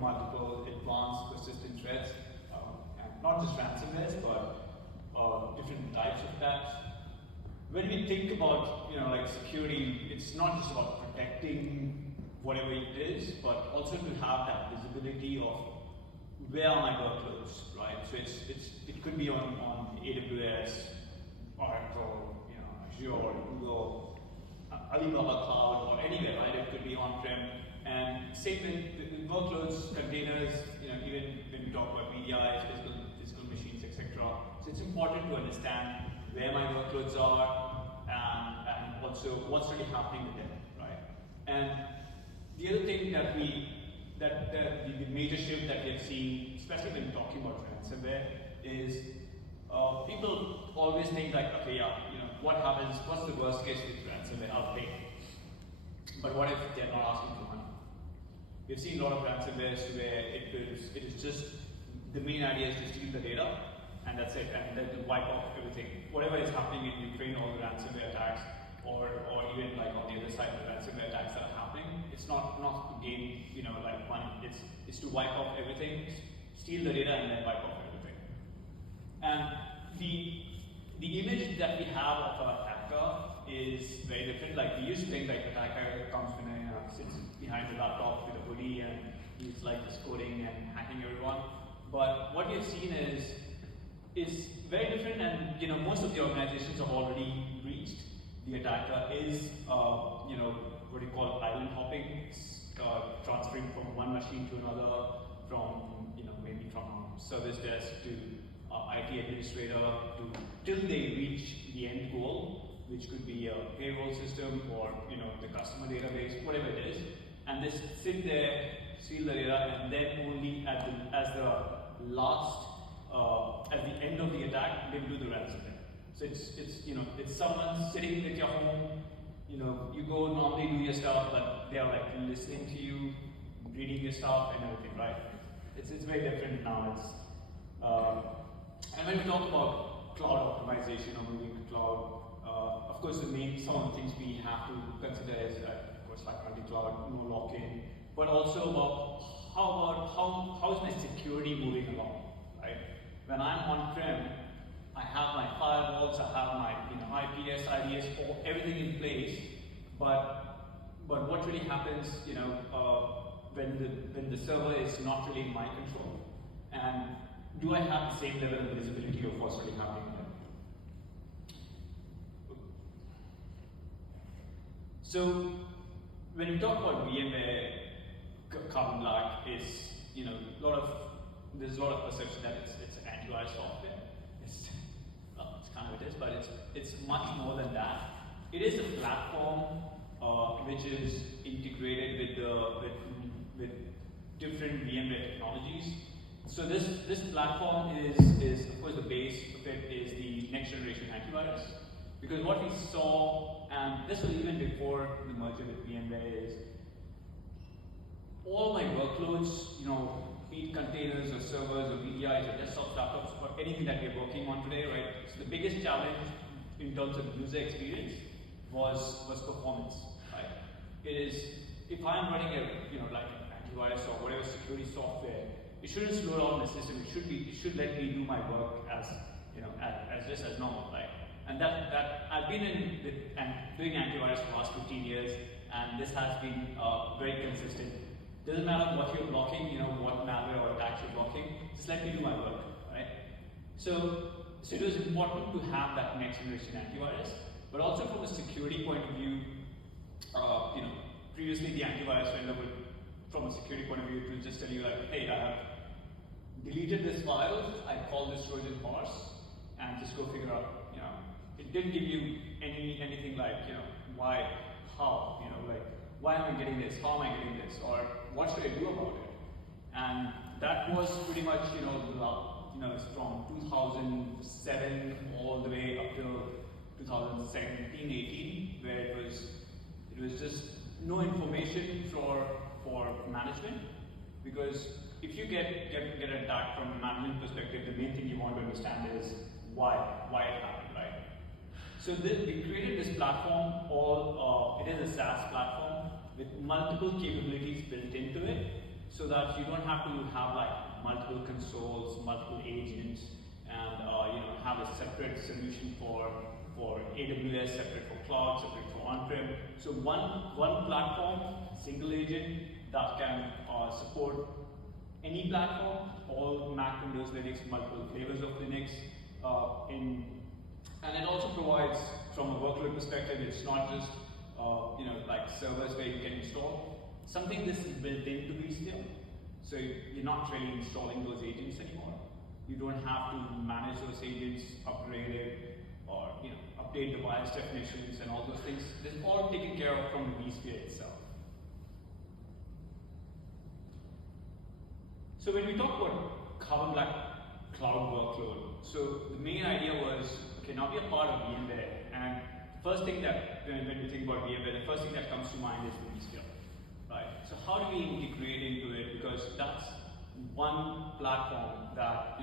multiple advanced persistent threats, and not just ransomwares, but different types of attacks. When we think about like security, it's not just about protecting whatever it is, but also to have that visibility of where are my workloads, right? So it could be on AWS, Oracle, Azure, Google, Alibaba Cloud, or anywhere, right? It could be on-prem. And same with the workloads, containers, even when we talk about VDIs, physical machines, etc. So it's important to understand where my workloads are, and also what's really happening with them, right? And the other thing that the major shift that we have seen, especially when talking about ransomware, is people always think like, okay, what happens, what's the worst case with ransomware? I'll pay. But what if they're not asking for money? We've seen a lot of ransomwares where it is just, the main idea is to steal the data, and that's it, and then to wipe off everything. Whatever is happening in Ukraine, all the ransomware attacks, or even like on the other side, the ransomware attacks that are happening, it's not to gain, like money. It's to wipe off everything, steal the data, and then wipe off everything. And the image that we have of an attacker is very different. Like we used to think like attacker comes in and sits behind the laptop with a hoodie and he's like just coding and hacking everyone. But what we've seen is very different, and most of the organizations have already reached. The attacker is what we call island hopping, transferring from one machine to another, from maybe from service desk to IT administrator till they reach the end goal, which could be a payroll system or the customer database, whatever it is, and they sit there, seal the data, and then only at the end of the attack, they do the ransomware. So it's someone sitting at your home. You go normally do your stuff, but they are like listening to you, reading your stuff and everything, right? It's very different now. And when we talk about cloud optimization or moving to cloud, of course some of the things we have to consider is, of course, like multi-cloud, no lock-in, but also about how is my security moving along, right? When I'm on-prem, I have my firewalls, I have my IPS, IDS, everything in place, but what really happens, when the server is not really in my control, and do I have the same level of visibility of what's really happening there? So when we talk about VMware Carbon Black, there's a lot of perception that it's antivirus software. It's kind of it is, but it's much more than that. It is a platform which is integrated with different VMware technologies. So this platform is of course the base of it is the next generation antivirus. Because what we saw, and this was even before the merger with VMware, is all my workloads, be it containers or servers or VDIs or desktop laptops or anything that we're working on today, right? So the biggest challenge in terms of user experience was performance, right? It is, if I'm running like an antivirus or whatever security software, it shouldn't slow down the system. It should let me do my work as just as normal, right? And that I've been doing antivirus for the last 15 years, and this has been very consistent. Doesn't matter what you're blocking, what malware or attacks you're blocking, just let me do my work, right? So it was important to have that next generation antivirus, but also from a security point of view, previously the antivirus vendor would, from a security point of view, it would just tell you like, hey, I have deleted this file, I call this Trojan horse, and just go figure out, it didn't give you anything like, why, how, like, why am I getting this, how am I getting this, or what should I do about it? And that was pretty much, it's from 2007 all the way up till 2017, 18, where it was just no information for management, because if you get an attack from a management perspective, the main thing you want to understand is why it happened, right? So we created this platform, it is a SaaS platform with multiple capabilities built into it, so that you don't have to have like multiple consoles, multiple agents, and have a separate solution for AWS, separate for cloud, separate for on-prem. So one platform, single agent that can support any platform, all Mac, Windows, Linux, multiple flavors of Linux, and it also provides, from a workload perspective, it's not just like servers where you can install. Something this is built into vSphere, so you're not really installing those agents anymore. You don't have to manage those agents, upgrade it, or update the BIOS definitions and all those things. This is all taken care of from the vSphere itself. So when we talk about Carbon Black cloud workload, so the main idea was, okay, now we are part of VMware, and first thing that, when we think about VMware, the first thing that comes to mind is vSphere, right? So how do we integrate into it? Because that's one platform that,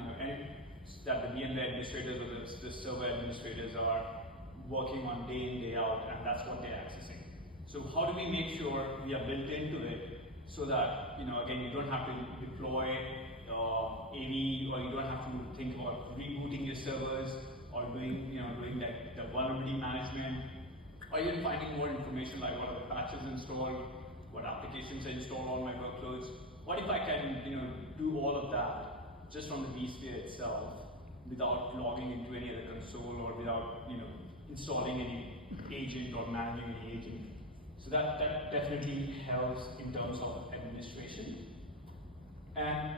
that the VMware administrators or the server administrators are working on day in, day out, and that's what they're accessing. So how do we make sure we are built into it so that, again, you don't have to deploy AV, or you don't have to think about rebooting your servers, or doing like the vulnerability management, or even finding more information like what are the patches installed, what applications are installed on my workloads. What if I can do all of that just from the vSphere itself without logging into any other console, or without installing any agent or managing any agent? So that definitely helps in terms of administration. And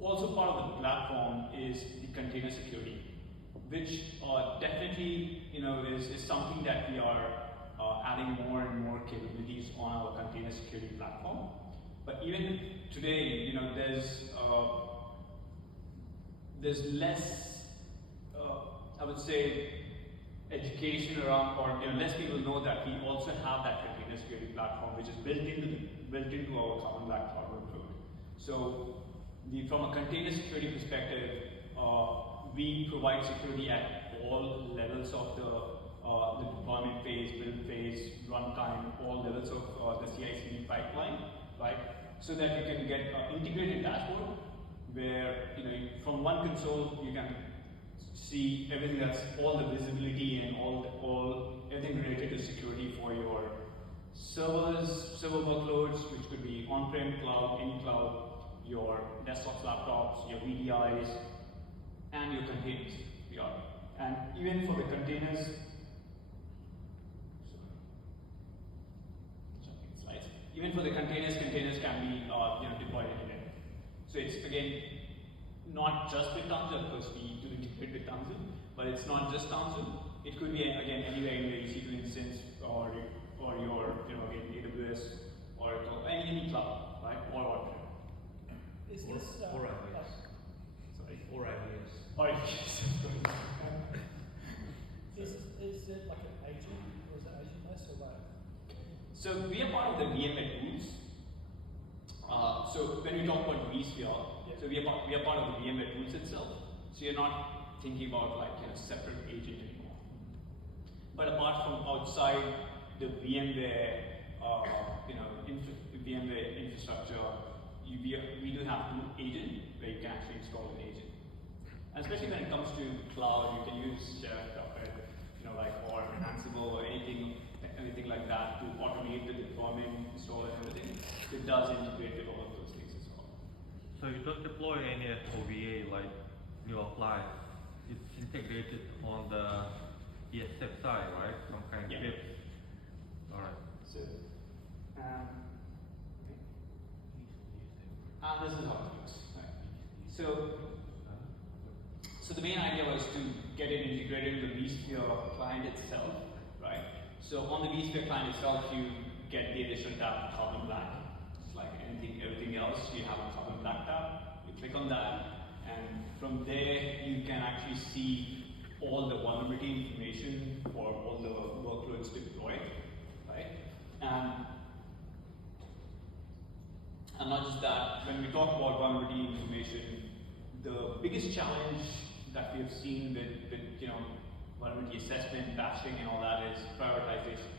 also part of the platform is the container security. which definitely is something that we are adding more and more capabilities on our container security platform. But even today, there's less, I would say, education around, or less people know that we also have that container security platform, which is built into our common black cloud workload. So, from a container security perspective, we provide security at all levels of the deployment phase, build phase, runtime, all levels of the CI/CD pipeline, right? So that you can get an integrated dashboard where from one console you can see everything, that's all the visibility and everything related to security for your servers, server workloads, which could be on-prem, cloud, in cloud, your desktops, laptops, your VDIs, and your containers. And even for the containers, containers can be deployed anywhere. So it's again not just with Thompson, because we do integrate with Thompson, but it's not just Thompson. It could be again anywhere in your EC2 instance or your again AWS, Oracle, any cloud, right? Or on-prem. Is this or AVS? Sorry. Or AVS. Oh yes. Is it like an agent, or is it agent-less, or what? So we are part of the VMware tools. So when we talk about vSphere, so we are part of the VMware tools itself. So you're not thinking about like separate agent anymore. But apart from outside the VMware, VMware infrastructure, we do have an agent where you can actually install an agent. And especially when it comes to cloud, you can use Chef, Puppet, or Ansible or anything like that to automate the deployment, install and everything. It does integrate with all of those things as well. So you don't deploy any OVA like you apply. It's integrated on the ESF side, right? Some kind of tips. All right. So, this is how it looks. Right. So the main idea was to get it integrated with the vSphere client itself, right? So on the vSphere client itself, you get the additional tab Carbon Black. It's like everything else, you have a Carbon Black tab. You click on that, and from there you can actually see all the vulnerability information for all the workloads deployed, right? And not just that, when we talk about vulnerability information, the biggest challenge that we have seen with vulnerability assessment, patching, and all that is prioritization,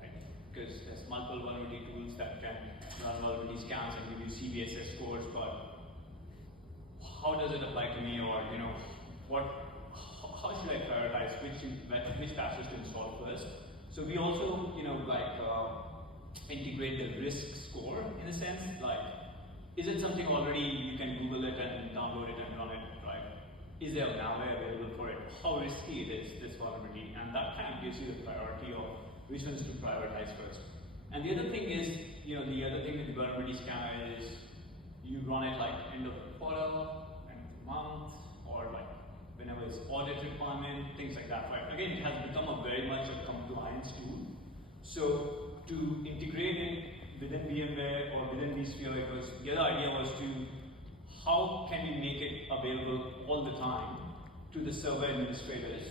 right? Because there's multiple vulnerability tools that can run vulnerability scans and give you CVSS scores, but how does it apply to me, or how should I prioritize which patches to install first? So we also integrate the risk score in a sense, like is it something already you can Google it and download it and run it, right? Is there malware available for it? How risky it is, this vulnerability? And that kind of gives you the priority of which ones to prioritize first. And the other thing is, the other thing with the vulnerability scanner is you run it like end of the quarter, end of the month, or like whenever it's audit requirement, things like that, right? Again, it has become a very much a compliance tool. So to integrate it within VMware or within vSphere, the other idea was how can we make it available all the time to the server administrators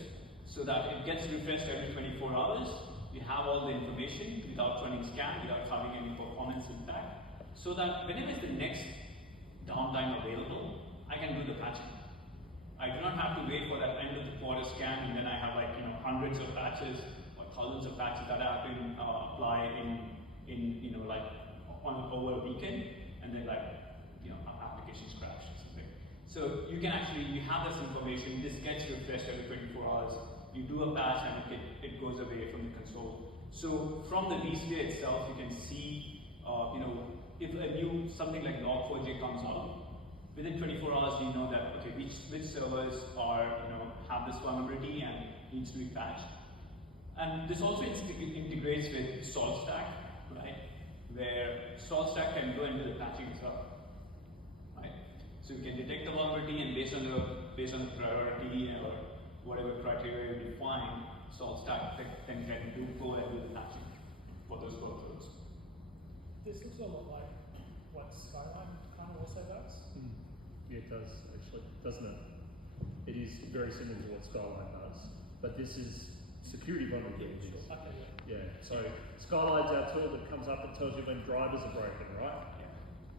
so that it gets refreshed every 24 hours. You have all the information without running scan, without having any performance impact, so that whenever is the next downtime available, I can do the patching. I do not have to wait for that end of the quarter scan and then I have hundreds of patches or thousands of patches that I have to apply over a weekend, and then applications crash or something. So you have this information. This gets refreshed every 24 hours. You do a patch and it goes away from the console. So from the vSphere itself, you can see if a new something like Log4j comes out, within 24 hours you know that which servers have this vulnerability and needs to be patched. And this also integrates with SaltStack, right? Where SaltStack can go into the patching as well, right? So you can detect the vulnerability, and based on the priority or whatever criteria you define, salt stack, then can go and do the patching for those workloads. This looks a lot like what Skyline kind of also does. Yeah, it does actually, doesn't it? It is very similar to what Skyline does, but this is security vulnerabilities. Okay, Yeah, so Skyline's our tool that comes up and tells you when drivers are broken, right? Yeah.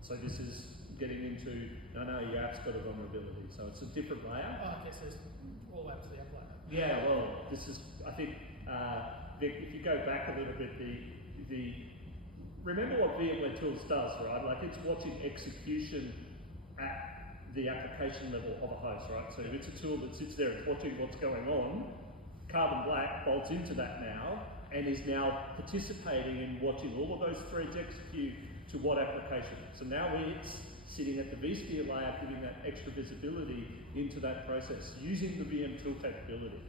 So this is getting into, no, your app's got a vulnerability, so it's a different layer. Oh, okay, so it's all up to the app layer. Yeah, well, this is, I think, if you go back a little bit, remember what VMware Tools does, right? Like it's watching execution at the application level of a host, right? So if it's a tool that sits there and watching what's going on, Carbon Black bolts into that now and is now participating in watching all of those threads execute to what application. So now it's sitting at the vSphere layer, giving that extra visibility into that process using the VM tool capability.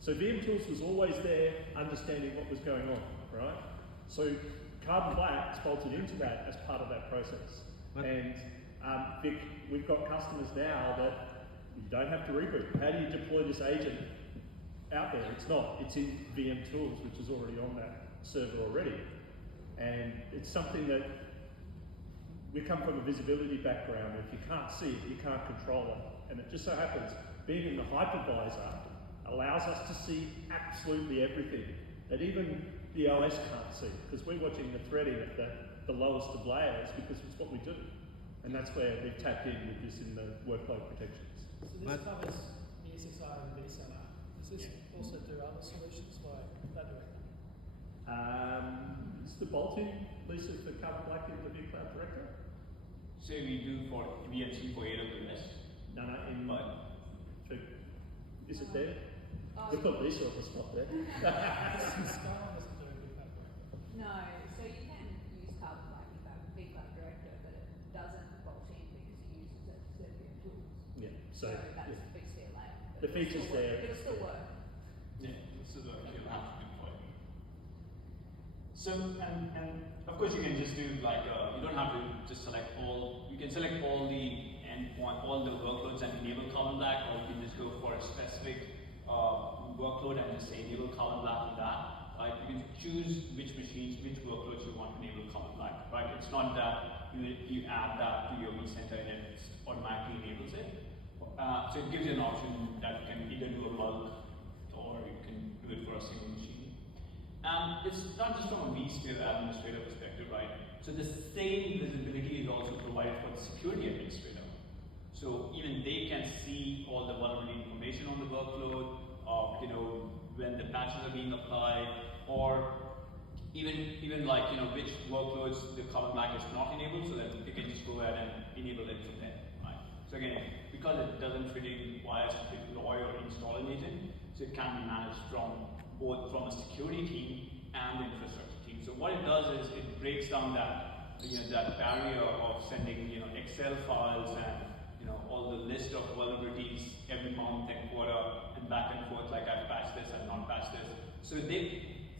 So VM Tools was always there, understanding what was going on, right? So Carbon Black is bolted into that as part of that process. And Vic, we've got customers now that you don't have to reboot. How do you deploy this agent out there? It's not. It's in VM Tools, which is already on that server already. And it's something that we come from a visibility background. If you can't see it, you can't control it. And it just so happens, being in the hypervisor allows us to see absolutely everything that even the OS can't see, because we're watching the threading at the lowest of layers because it's what we do. And that's where we've tapped in with this in the workload protections. So this covers ESXi and vCenter. Does this also do other solutions like that director? Is the bolting, Lisa, for Carbon Black in the new cloud director? So we do for VMC for AWS. No, for, is it there? Oh, We've got Lisa on the spot there. Skyline doesn't do a big cloud director. no, so you can use Carbon Black with that big cloud director, but it doesn't bolt in because it uses it to serve your tools. Yeah, So so that's yeah. the big sphere layer. The feature's there. It'll still work. Yeah, this is what you have to deploy. So, and of course you can just do like, you don't have to just select all, you can select all the endpoint, all the workloads and enable Carbon Black, or you can just go for a specific workload and just say enable Carbon Black on that. Right? You can choose which machines, which workloads you want to enable Carbon Black. Right? It's not that you add that to your vCenter and it automatically enables it. So it gives you an option that you can either do a bulk or you can do it for a single machine. It's not just from a vSphere administrator perspective, right? So the same visibility is also provided for the security administrator. So even they can see all the vulnerability information on the workload, when the patches are being applied, or even like, which workloads the Carbon Black is not enabled, so that they can just go ahead and enable it from there, right? So again, because it doesn't really require us to deploy or install an agent, so it can be managed from both from a security team and the infrastructure team. So what it does is it breaks down that that barrier of sending Excel files and all the list of vulnerabilities every month and quarter and back and forth, like I've patched this, I've not patched this. So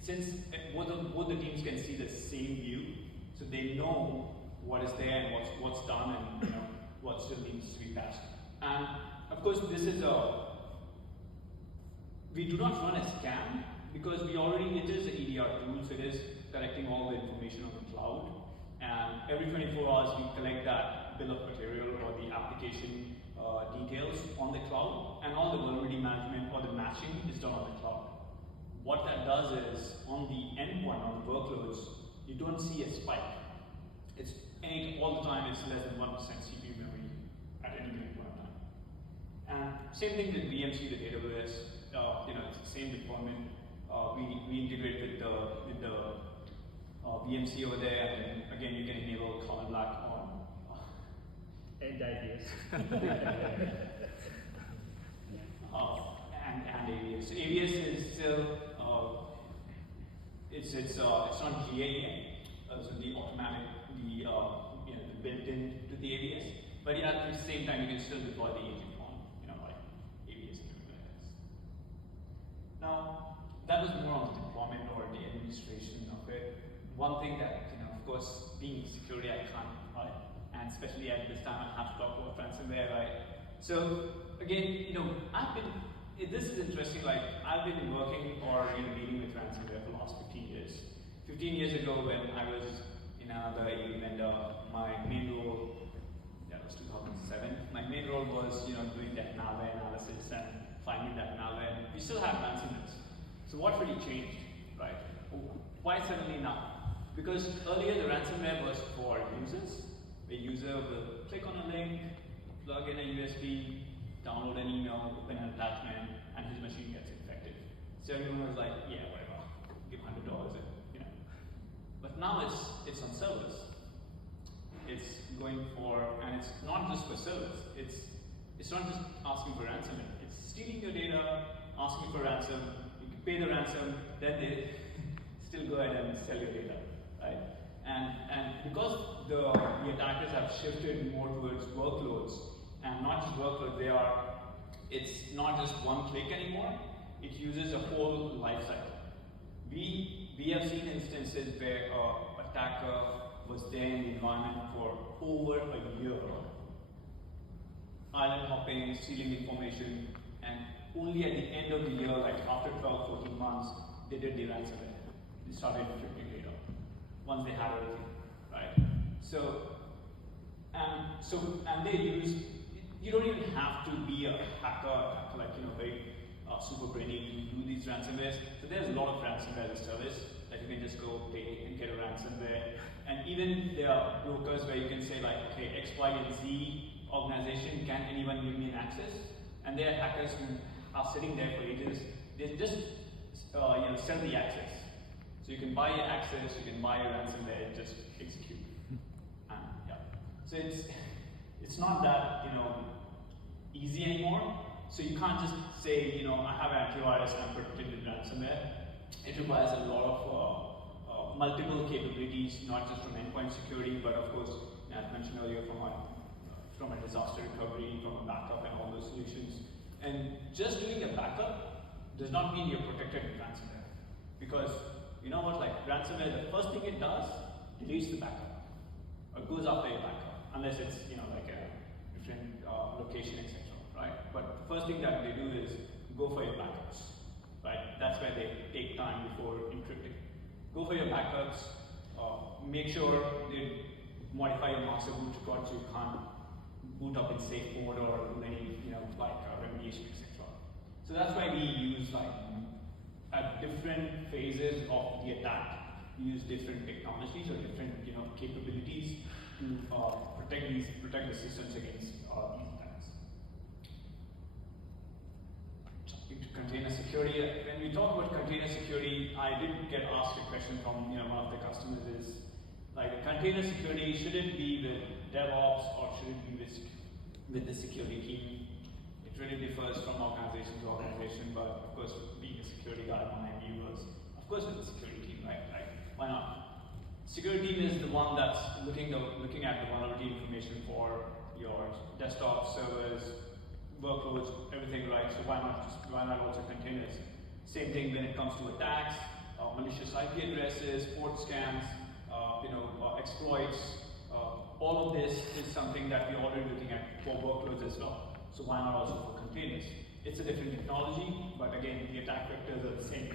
since both the teams can see the same view, so they know what is there and what's done and what still needs to be patched. And of course, this is we do not run a scan because it is an EDR tool, so it is collecting all the information on the cloud. And every 24 hours, we collect that bill of material or the application details on the cloud, and all the vulnerability management or the matching is done on the cloud. What that does is, on the endpoint, on the workloads, you don't see a spike. It's all the time, it's less than 1% CPU memory at any given point in time. And same thing with VMC, with AWS, it's the same deployment. We integrate with the VMC over there, and then again you can enable Carbon Black on and AVS. and AVS. So AVS is still it's not GA yet. So the automatic the built in to the AVS, but at the same time you can still deploy the agent on like AVS and AWS. Now that was more on the deployment or the administration of it. One thing that, of course, being security, I can't, right? And especially at this time, I have to talk about ransomware, right? So, again, I've been this is interesting. Like I've been working or dealing with ransomware for the last 15 years. 15 years ago, when I was in another AV vendor, my main role, that was 2007. My main role was doing that malware analysis and finding that malware. We still have ransomware. So what really changed, right? Why suddenly now? Because earlier the ransomware was for users. The user will click on a link, plug in a USB, download an email, open an attachment, and his machine gets infected. So everyone was like, yeah, whatever, give $100 and But now it's on servers. It's going for, and it's not just for servers. It's not just asking for ransom. It's stealing your data, asking for ransom. You can pay the ransom, then they still go ahead and sell your data, right? And because the attackers have shifted more towards workloads, and not just workload, it's not just one click anymore. It uses a whole life cycle. We have seen instances where an attacker was there in the environment for over a year, island hopping, stealing information, and only at the end of the year, like after 12, 14 months, they did the ransomware. They started encrypting data once they had everything, right? And they use. You don't even have to be a hacker like very super brainy to do these ransomwares. So there's a lot of ransomware as a service that you can just go pay and get a ransomware. And even there are brokers where you can say like, okay, X, Y, and Z organization, can anyone give me an access? And there are hackers who are sitting there for ages. They just sell the access. So you can buy your access, you can buy your ransomware, and just execute. So it's not that easy anymore. So you can't just say I have antivirus and I'm protected with ransomware. It requires a lot of multiple capabilities, not just from endpoint security, but of course, as mentioned earlier, from a disaster recovery, from a backup, and all those solutions. And just doing a backup does not mean you're protected with ransomware, because you know what? Like ransomware, the first thing it does, deletes the backup, or goes after your backup, unless it's like a different location, etc. Right? But the first thing that they do is go for your backups. Right? That's where they take time before encrypting. Go for your backups. Make sure they modify your master boot record so you can't boot up in safe mode or do any remediation, etc. So that's why we use at different phases of the attack, we use different technologies or different capabilities to protect the systems against these attacks. Jumping to container security. When we talk about container security, I did get asked a question from one of the customers is like, container security, should it be with DevOps or should it be with the security team? It really differs from organization to organization, but of course, being a security guy, my view was, of course, with the security team, right? Like, why not? Security team is the one that's looking at the vulnerability information for your desktop, servers, workloads, everything, right? So why not also containers? Same thing when it comes to attacks, malicious IP addresses, port scans, exploits. All of this is something that we're already looking at for workloads as well. So why not also for containers? It's a different technology, but again, the attack vectors are the same.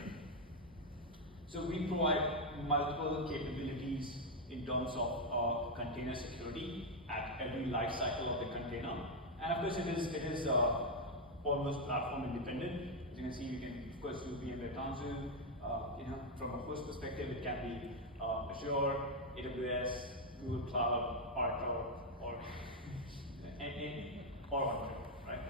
So we provide multiple capabilities in terms of container security at every life cycle of the container. And of course, it is almost platform independent. As you can see, we can of course do VMware Tanzu. From a host perspective, it can be Azure, AWS, Google Cloud, Oracle, or on-prem, right?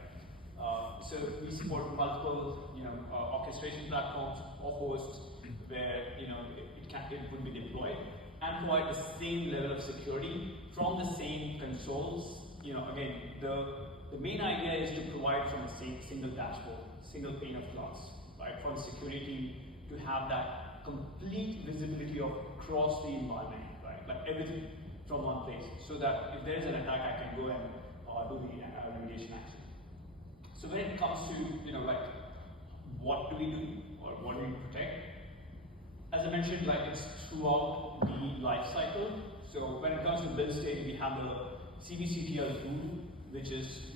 So we support multiple, orchestration platforms or hosts where it would be deployed and provide the same level of security from the same consoles. Again, the main idea is to provide from a single dashboard, single pane of glass, right? For the security team to have that complete visibility of across the environment, right? Like everything from one place, so that if there is an attack, I can go and do the remediation action. So when it comes to what do we do or what do we protect? As I mentioned, it's throughout the life cycle. So when it comes to build state, we have the CBCTL tool, which is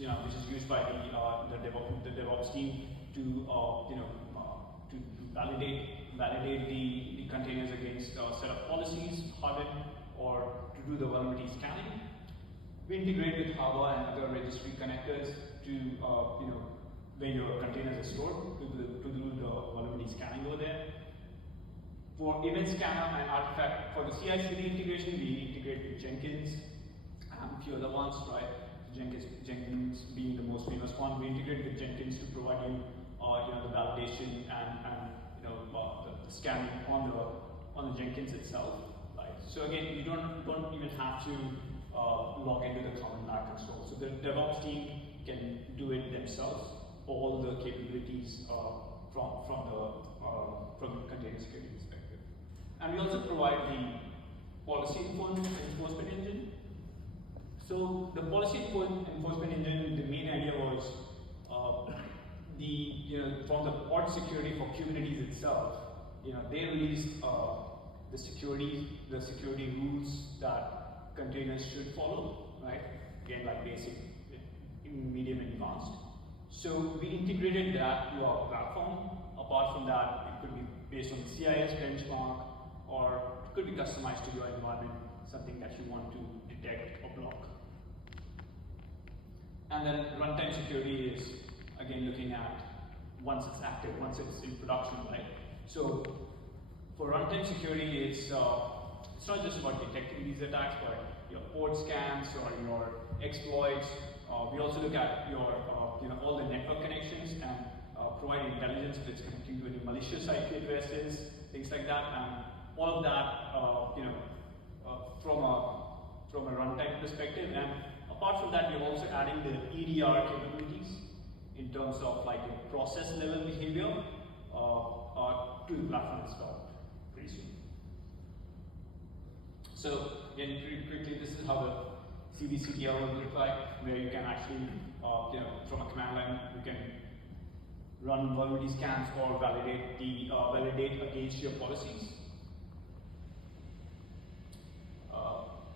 used by the DevOps team. to validate the containers against a set of policies, harden, or to do the vulnerability scanning. We integrate with Hava and other registry connectors to where your containers are stored to do the vulnerability scanning over there. For event scanner and artifact, for the CI/CD integration, we integrate with Jenkins and a few other ones, right? Jenkins being the most famous one. We integrate with Jenkins to provide you, the validation and the scanning on the Jenkins itself, right? So again, you don't even have to log into the common back console. So the DevOps team can do it themselves. All the capabilities from the container security perspective, and we also provide the policy enforcement engine. So the policy enforcement engine, the main idea was from the pod security for Kubernetes itself. They released the security rules that containers should follow, right? Again, like basic, medium, and advanced. So we integrated that to our platform. Apart from that, it could be based on the CIS benchmark, or it could be customized to your environment, something that you want to detect or block. And then runtime security is, again, looking at once it's active, once it's in production, right? So for runtime security, it's not just about detecting these attacks, but your port scans or your exploits. We also look at your all the network connections and provide intelligence if it's connecting to any malicious IP addresses, things like that, and all of that from a runtime perspective. And apart from that, we're also adding the EDR capabilities in terms of like a process level behavior to the platform as well, pretty soon. So again, pretty quickly, this is how the CDCTL will look like, where you can actually, from a command line, you can run vulnerability scans or validate against your policies.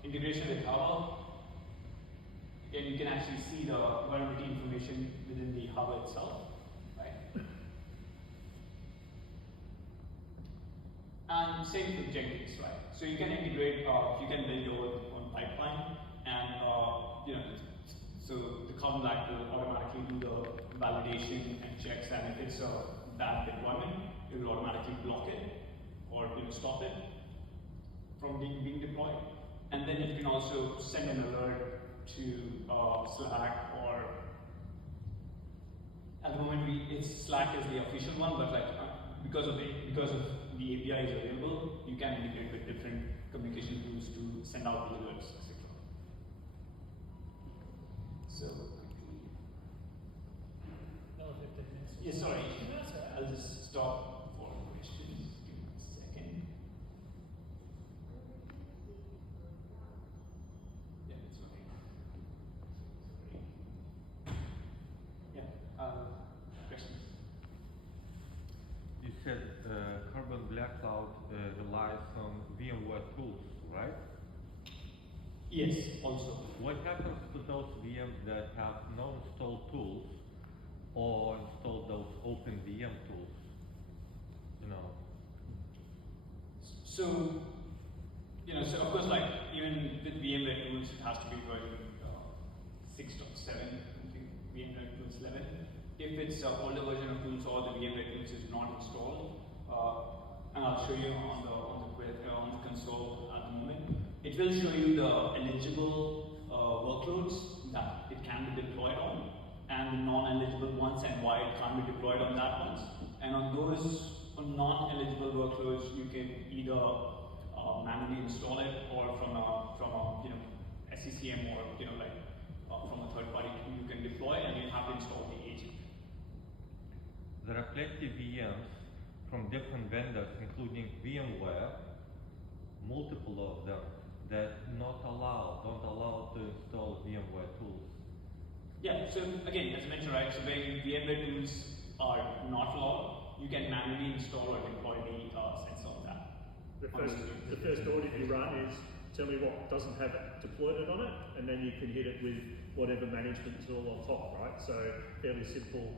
Integration with Hava. Again, you can actually see the vulnerability information within the Hava itself, right? And same with Jenkins, right? So you can integrate, you can build your own pipeline, and so the common Black will automatically do the validation and checks, and if it's a bad deployment, it will automatically block it or stop it from being deployed. And then it can also send an alert to Slack, or at the moment Slack is the official one, but like because of the API is available, you can integrate with different communication tools to send out the alerts, etc. So Another 15 minutes. yeah, sorry, That's all right. I'll just stop for questions. Give me a second. Yeah, it's okay. Yeah, questions? You said Carbon Black Cloud relies on VMware tools, right? Yes, also. What happens to those VMs that have no installed tools or installed those open VM tools? So, so of course, like even with VMware tools, it has to be version 6.7, I think VMware tools 11. If it's an older version of tools or the VMware tools is not installed, and I'll show you on the console at the moment. It will show you the eligible workloads that it can be deployed on, and the non-eligible ones, and why it can't be deployed on that ones. And on those non-eligible workloads, you can either manually install it, or from a SCCM, or from a third-party tool you can deploy, and you have to install the agent. There are plenty VMs from different vendors, including VMware, multiple of them, that don't allow to install VMware tools. Yeah, so again, as I mentioned, right, so where VMware tools are not allowed, you can manually install or deploy the sensor on that. The first audit you run is tell me what doesn't have deployment on it, and then you can hit it with whatever management tool on top, right? So fairly simple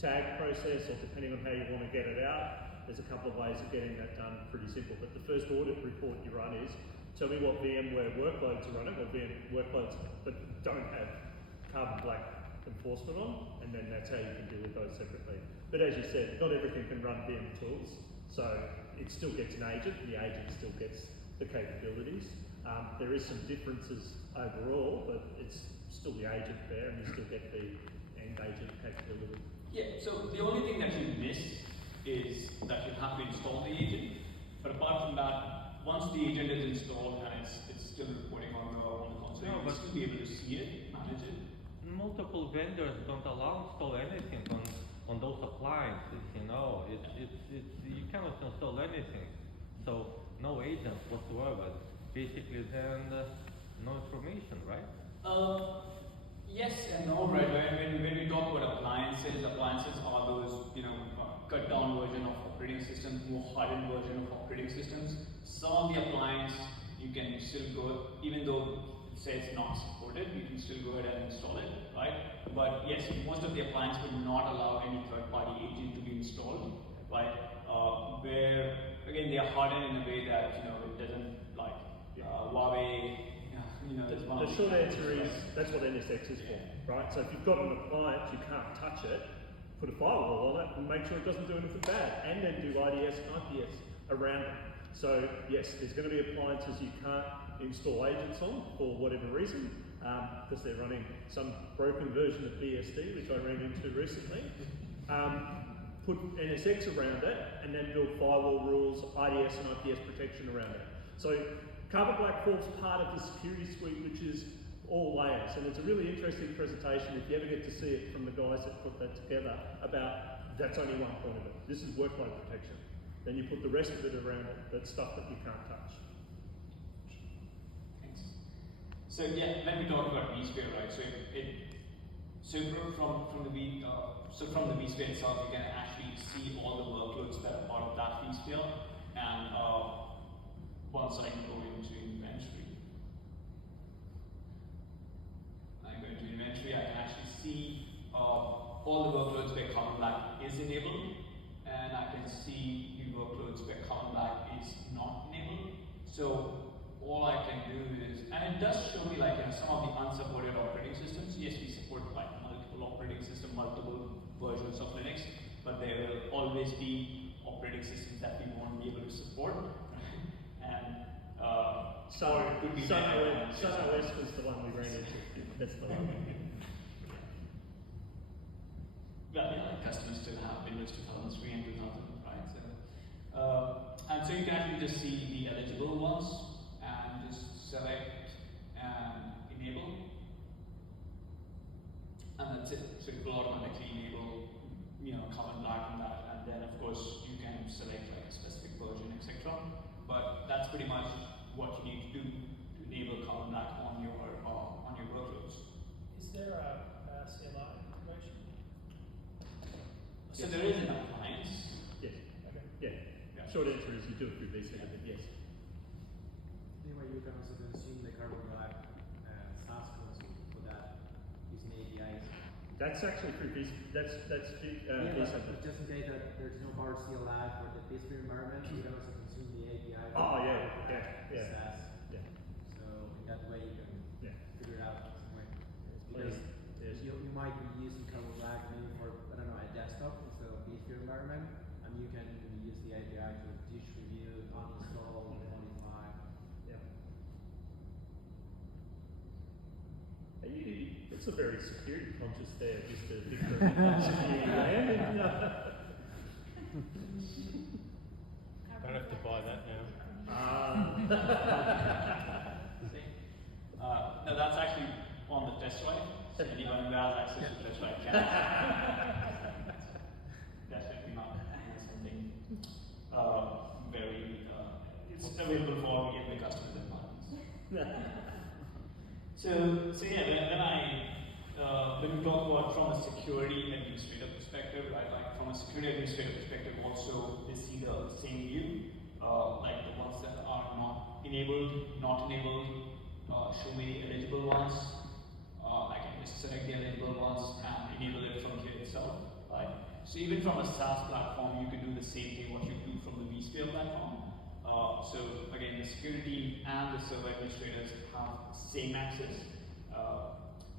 tag process, or depending on how you want to get it out, there's a couple of ways of getting that done pretty simple. But the first audit report you run is, tell me what VMware workloads are running, or VM workloads but don't have carbon black enforcement on, and then that's how you can deal with those separately. But as you said, not everything can run VM tools, so it still gets an agent, the agent still gets the capabilities. There is some differences overall, but it's still the agent there, and you still get the end agent capability. Yeah, so the only thing that you miss is that you have to install the agent. But apart from that, once the agent is installed and it's still reporting on the console, No, you'll but- still be able to see it, manage it. Multiple vendors don't allow install anything on those appliances, you know. You cannot install anything. So no agents whatsoever. Basically then no information, right? Yes and no, right? When we talk about appliances are those, cut down version of operating systems, more hardened version of operating systems. Some of the appliance you can still go, even though it says not supported, you can still go ahead and install it, right? But yes, most of the appliance would not allow any third-party agent to be installed, right? Where again they are hardened in a way that it doesn't like Huawei. The short answer is that's what NSX is for, right? So if you've got an appliance, you can't touch it, put a firewall on it and make sure it doesn't do anything bad, and then do IDS and IPS around it. So yes, there's going to be appliances you can't install agents on for whatever reason, because they're running some broken version of BSD, which I ran into recently. Put NSX around it, and then build firewall rules, IDS and IPS protection around it. So Carbon Black forms part of the security suite, which is all layers, and it's a really interesting presentation if you ever get to see it from the guys that put that together about that's only one point of it. This is workload protection. Then you put the rest of it around it, that's stuff that you can't touch. Thanks. So yeah, let me talk about vSphere, right? From the vSphere itself, you can actually see all the workloads that are part of that vSphere, and once I go into inventory, I can actually see all the workloads where Carbon Black is enabled, and I can see the workloads where Carbon Black is not enabled. So all I can do is, and it does show me some of the unsupported operating systems. Yes, we support multiple operating systems, multiple versions of Linux, but there will always be operating systems that we won't be able to support. And Sun OS was the one we ran into. That's the one. Well, customers still have Windows 2003 and 2000, right? And so you can actually just see the eligible ones and just select and enable, and that's it. So it will automatically enable, Carbon Black on that, and then of course you can select a specific version, etc. But that's pretty much what you need to do to enable Carbon Black on your workloads. Is there a CLI integration? So there is an appliance. Yes. Okay. Yeah. Short answer is you do it through vCenter, but yes. Anyway, you can also consume the Carbon Black SaaS console for that using APIs. That's actually through vCenter. That's vCenter. Just in case that there's no power CLI for the vSphere environment, you can also consume the API. Oh yeah. SaaS. Yeah. So in that way you can figure it out some way. Because you might be using Carbon Black maybe for, I don't know, a desktop instead of vSphere environment, and you can use the API to dish review, uninstall, modify. Yeah. It's a very security conscious there, Mr. Vikram. Security man. Don't have to buy that now. No, that's actually on the test drive. So anyone who has access to the test drive can. Definitely not something very. It's available for all the customers and partners. So when we talk about from a security administrator perspective, right? Like from a security administrator perspective, also they see the same view, like the ones that are not enabled, show me the eligible ones. I can just select the eligible ones and enable it from here itself. right? So even from a SaaS platform, you can do the same thing what you do from the vSphere platform. So again, the security and the server administrators have same access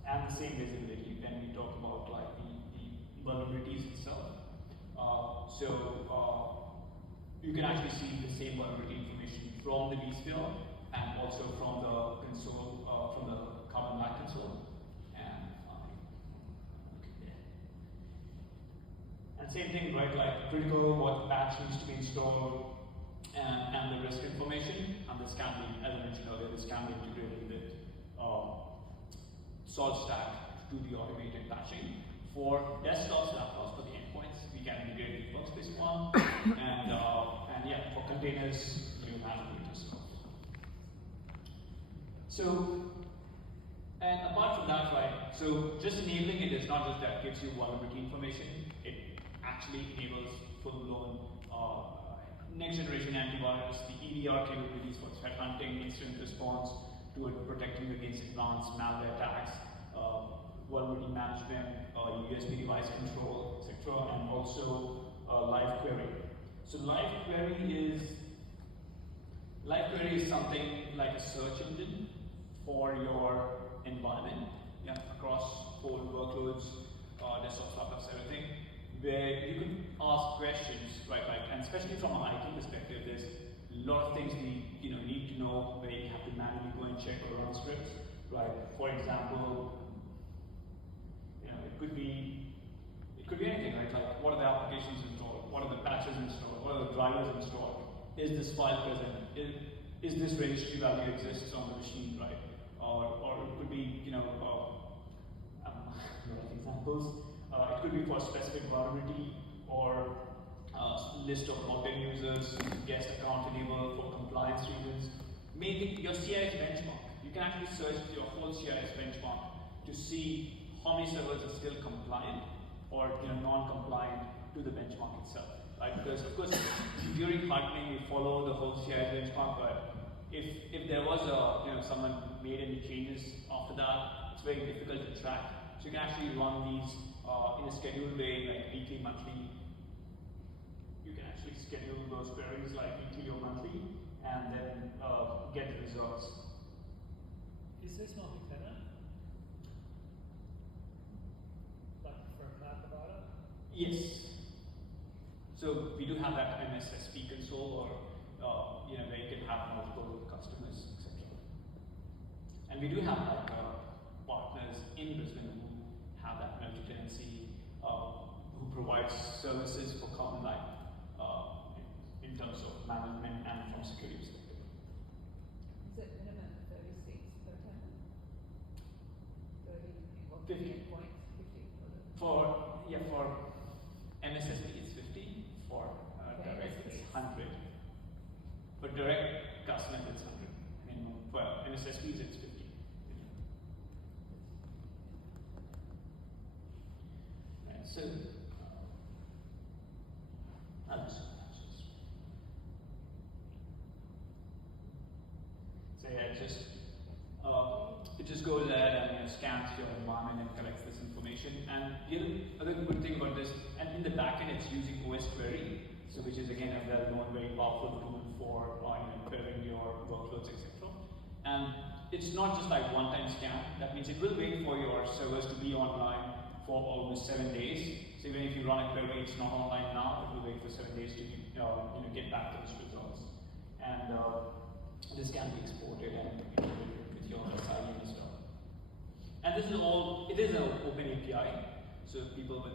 and the same visibility when we talk about like the vulnerabilities itself. You can actually see the same vulnerability information from the vSphere and also from the console, from the Carbon Black console. And same thing, right? Like critical, what patch needs to be installed, and the risk information. And this can be, as I mentioned earlier, this can be integrated with SaltStack to do the automated patching. For desktops, laptops, for the endpoints, we can integrate the workspace one, and yeah, for containers, you have it yourself. So, and apart from that, right? So just enabling it is not just that gives you vulnerability information. It actually enables full-blown next-generation antivirus, the EDR capabilities for threat hunting, incident response, to protecting against advanced malware attacks, vulnerability management, USB device control, etc., and also live query. So live query is something like a search engine for your environment, yeah, across whole workloads, desktops, laptops, everything, where you can ask questions, right? And especially from an IT perspective, there's a lot of things we need to know where you have to manually go and check or run scripts, right? For example, it could be anything, right? Like what are the applications installed? What are the patches installed? What are the drivers installed? Is this file present? Is this registry value exists on the machine, right? Or it could be, a lot of examples. It could be for specific vulnerability or list of logged-in users, guest account enabled for compliance reasons. Maybe your CIS benchmark. You can actually search your whole CIS benchmark to see how many servers are still compliant or non-compliant to the benchmark itself, right? Because of course, during hardening, we follow the whole CIS benchmark, but if there was someone made any changes after that, it's very difficult to track. So you can actually run these in a scheduled way, like weekly, monthly. You can actually schedule those queries like weekly or monthly, and then get the results. Is this multi-tenant? Like for a cloud provider? Yes. So we do have that MSSP console, or where you can have multiple customers, etc. And we do have like partners in Brisbane who have that multi-tenancy, who provides services for Carbon Black in terms of management and from security perspective. Is it minimum 30 seats per tenant? 30 50 points? 50 for MSSP it's 50, for direct it's 100. For direct customer it's 100. I mean, for MSSPs it's 50. Right, so it just goes ahead and scans your environment and collects this information. And the other good thing about this, and in the backend it's using OS Query, so which is again a well-known, very powerful tool for querying your workloads, etc. And it's not just like one-time scan. That means it will wait for your servers to be online for almost 7 days. So even if you run a query, it's not online now, it will wait for 7 days to get back those results. And this can be exported and integrated with your SIE and stuff. And this is all, it is an open API, so people with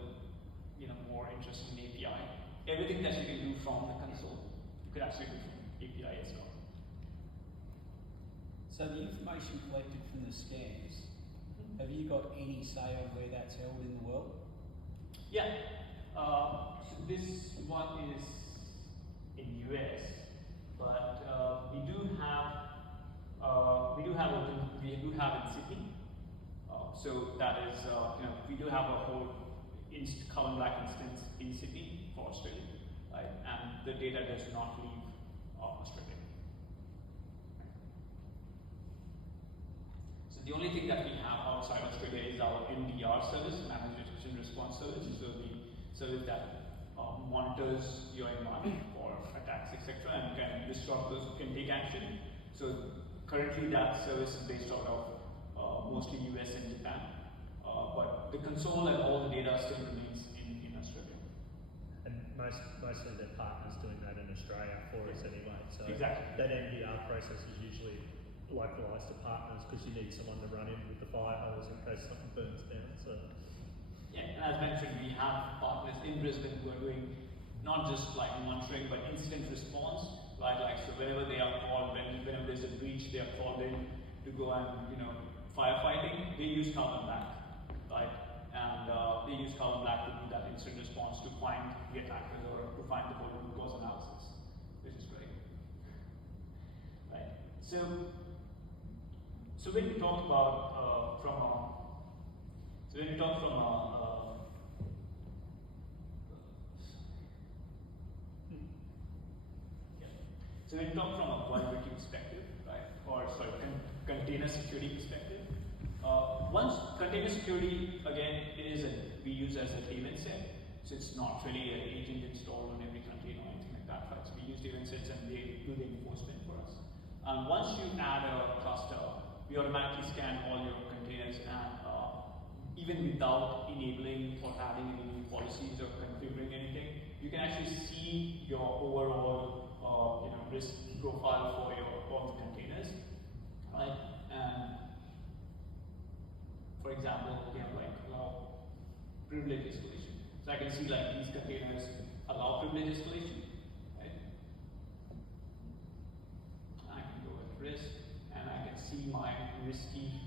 more interest in API, everything that you can do from the console, you could actually do from API as well. So the information collected from the scans, have you got any say on where that's held in the world? Yeah. So this one is in US, but we do have in Sydney. So that is we do have a whole Carbon Black instance in Sydney for Australia, right? And the data does not leave Australia. So the only thing that we have outside Australia is our MDR service, Managed Detection Response Service. So the service that monitors your environment for attacks, etc., and can take action. So currently that service is based out of mostly US and Japan, but the console and all the data still remains in Australia. And mostly the partners doing that in Australia for us anyway. So exactly. That MDR process is usually localised to partners because you need someone to run in with the fire hose in case something burns down. So yeah, and as mentioned, we have partners in Brisbane who are doing not just like monitoring but incident response, right? Like so whenever they are called, whenever there's a breach, they are called in to go and firefighting. They use Carbon Black, right? And they use Carbon Black to do that incident response to find the attackers or to find the whole root cause analysis, which is great, right? So when we talk about from a vulnerability perspective, right, or sorry, container security perspective. Once container security, again, we use as a daemon set, so it's not really an agent installed on every container or anything like that, right? So we use daemon sets and they do the enforcement for us. And once you add a cluster, we automatically scan all your containers, and even without enabling or adding any new policies or configuring anything, you can actually see your overall risk profile for all the containers, right? And for example, we have like allow privilege escalation. So I can see like these containers allow privilege escalation, right? I can go at risk, and I can see my risky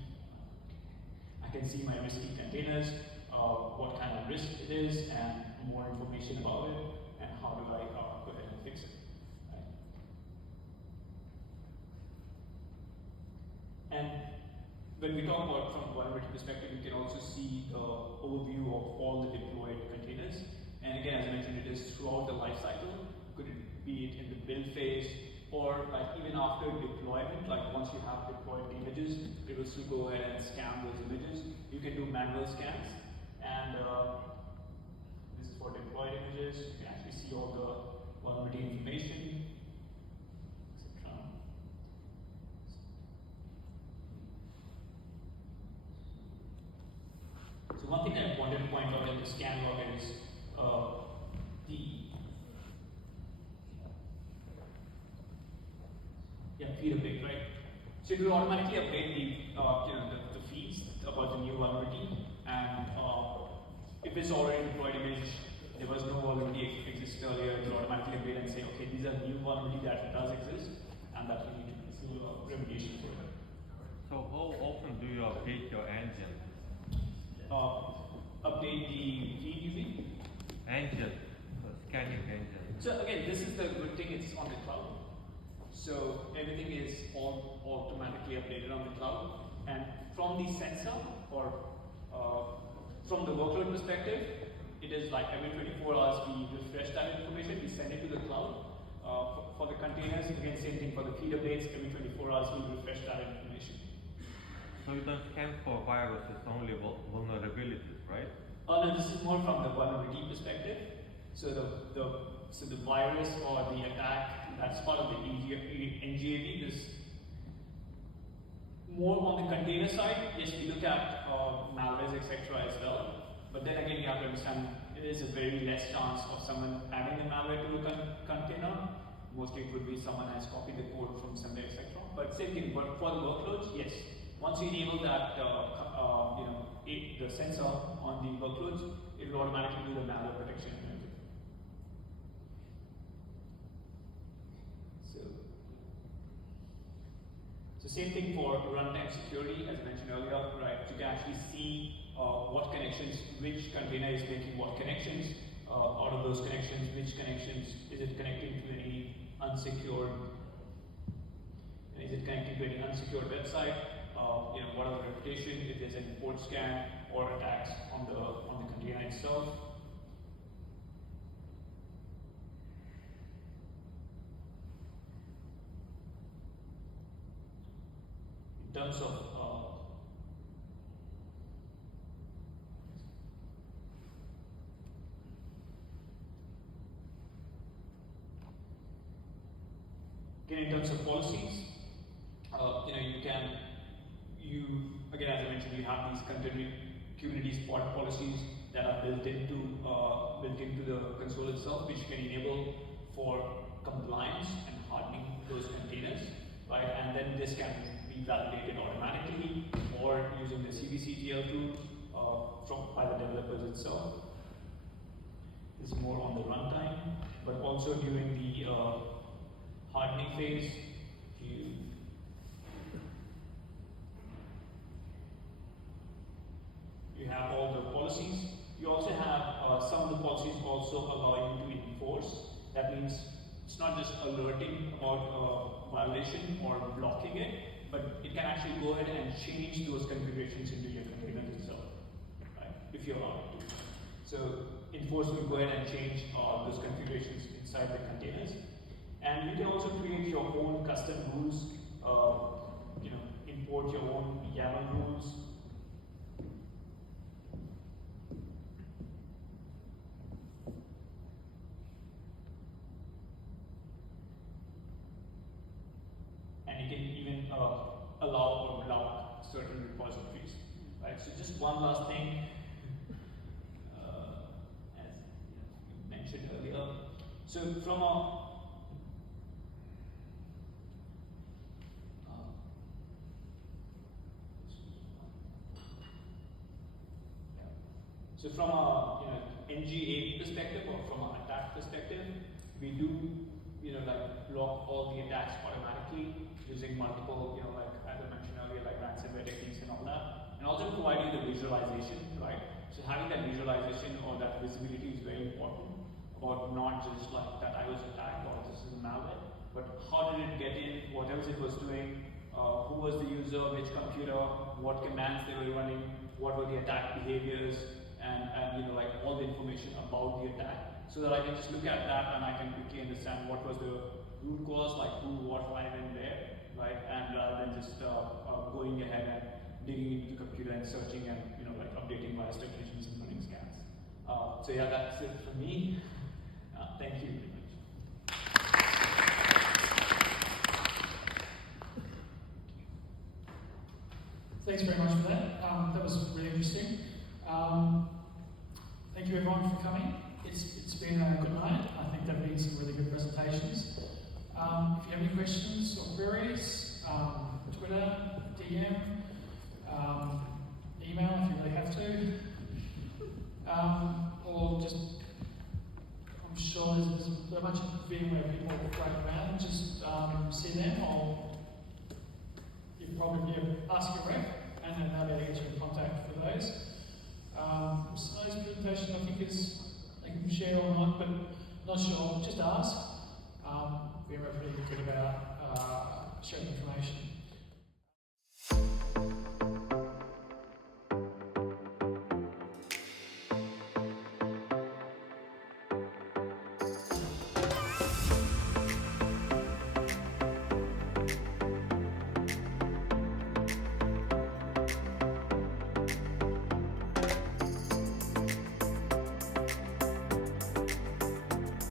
containers, what kind of risk it is, and more information about it, and how do I go ahead and fix it. Right? And when we talk about from vulnerability perspective, you can also see the overview of all the deployed containers. And again, as I mentioned, it is throughout the life cycle. Could it be it in the build phase, or like even after deployment, like once you have deployed images, it will still go ahead and scan those images. You can do manual scans, and this is for deployed images. You can actually see all the vulnerability information, etc. So one thing I wanted to point out in the scan log is feed update, right? So it will automatically update the feeds about the new vulnerability, and if it's already deployed image, there was no vulnerability existed earlier, it will automatically update and say, okay, these are new vulnerability that does exist, and that we need to do remediation for it. So how often do you update your engine? Update the feed, you mean? Engine, the scanning engine. So again, this is the good thing, it's on the cloud. So everything is all automatically updated on the cloud. And from the sensor, or from the workload perspective, it is like every 24 hours we refresh that information, we send it to the cloud. For the containers, again, same thing for the feed updates, every 24 hours we refresh that information. So you don't scan for viruses, only vulnerabilities, right? No, this is more from the vulnerability perspective. So the virus or the attack, that's part of the NGAV. This more on the container side. Yes, we look at malwares, etc. as well. But then again, you have to understand it is a very less chance of someone adding the malware to a container. Mostly it would be someone has copied the code from somewhere, etc. But same thing. But for the workloads, yes. Once you enable that, the sensor on the workloads, it will automatically do the malware protection. So same thing for runtime security, as mentioned earlier, right? You can actually see what connections, which container is making what connections. Out of those connections, which connections is it connecting to any unsecured? Is it connecting to any unsecured website? What are the reputation? If there's any port scan or attacks on the container itself. In terms of in terms of policies, again, as I mentioned, you have these Kubernetes pod policies that are built into the console itself, which can enable for compliance and hardening those containers, right? And then this can be validated automatically or using the CVCTL tool by the developers itself. This is more on the runtime, but also during the hardening phase, you have all the policies. You also have some of the policies also allow you to enforce. That means it's not just alerting about violation or blocking it, but it can actually go ahead and change those configurations into your containers itself, right? If you're allowed to. So enforce will go ahead and change those configurations inside the containers. And you can also create your own custom rules, import your own YAML rules. And you can even allow or block certain repositories, right? So just one last thing, as mentioned earlier. So from a NGA perspective or from an attack perspective, we do block all the attacks automatically using multiple, as I mentioned earlier, like ransomware techniques and all that. And also providing the visualization, right? So having that visualization or that visibility is very important about not just like that I was attacked or this is a malware, but how did it get in, what else it was doing, who was the user, which computer, what commands they were running, what were the attack behaviors, and all the information about the attack, so that I can just look at that and I can quickly understand what was the root cause, like who, what, why, when, where, right? And rather than just going ahead and digging into the computer and searching and updating virus definitions and running scans. So yeah, that's it for me. Thank you very much. Thanks very much for that. That was really interesting. Thank you everyone for coming. It's been a good night. I think there have been some really good presentations. If you have any questions or queries, Twitter, DM, email if you really have to, or just, I'm sure there's a bunch of VMware people running around, just see them, or you can probably ask your rep, and then they'll be able to get you in contact for those. Size presentation I think is, they can share or not, but not sure, just ask. We're pretty good about sharing information.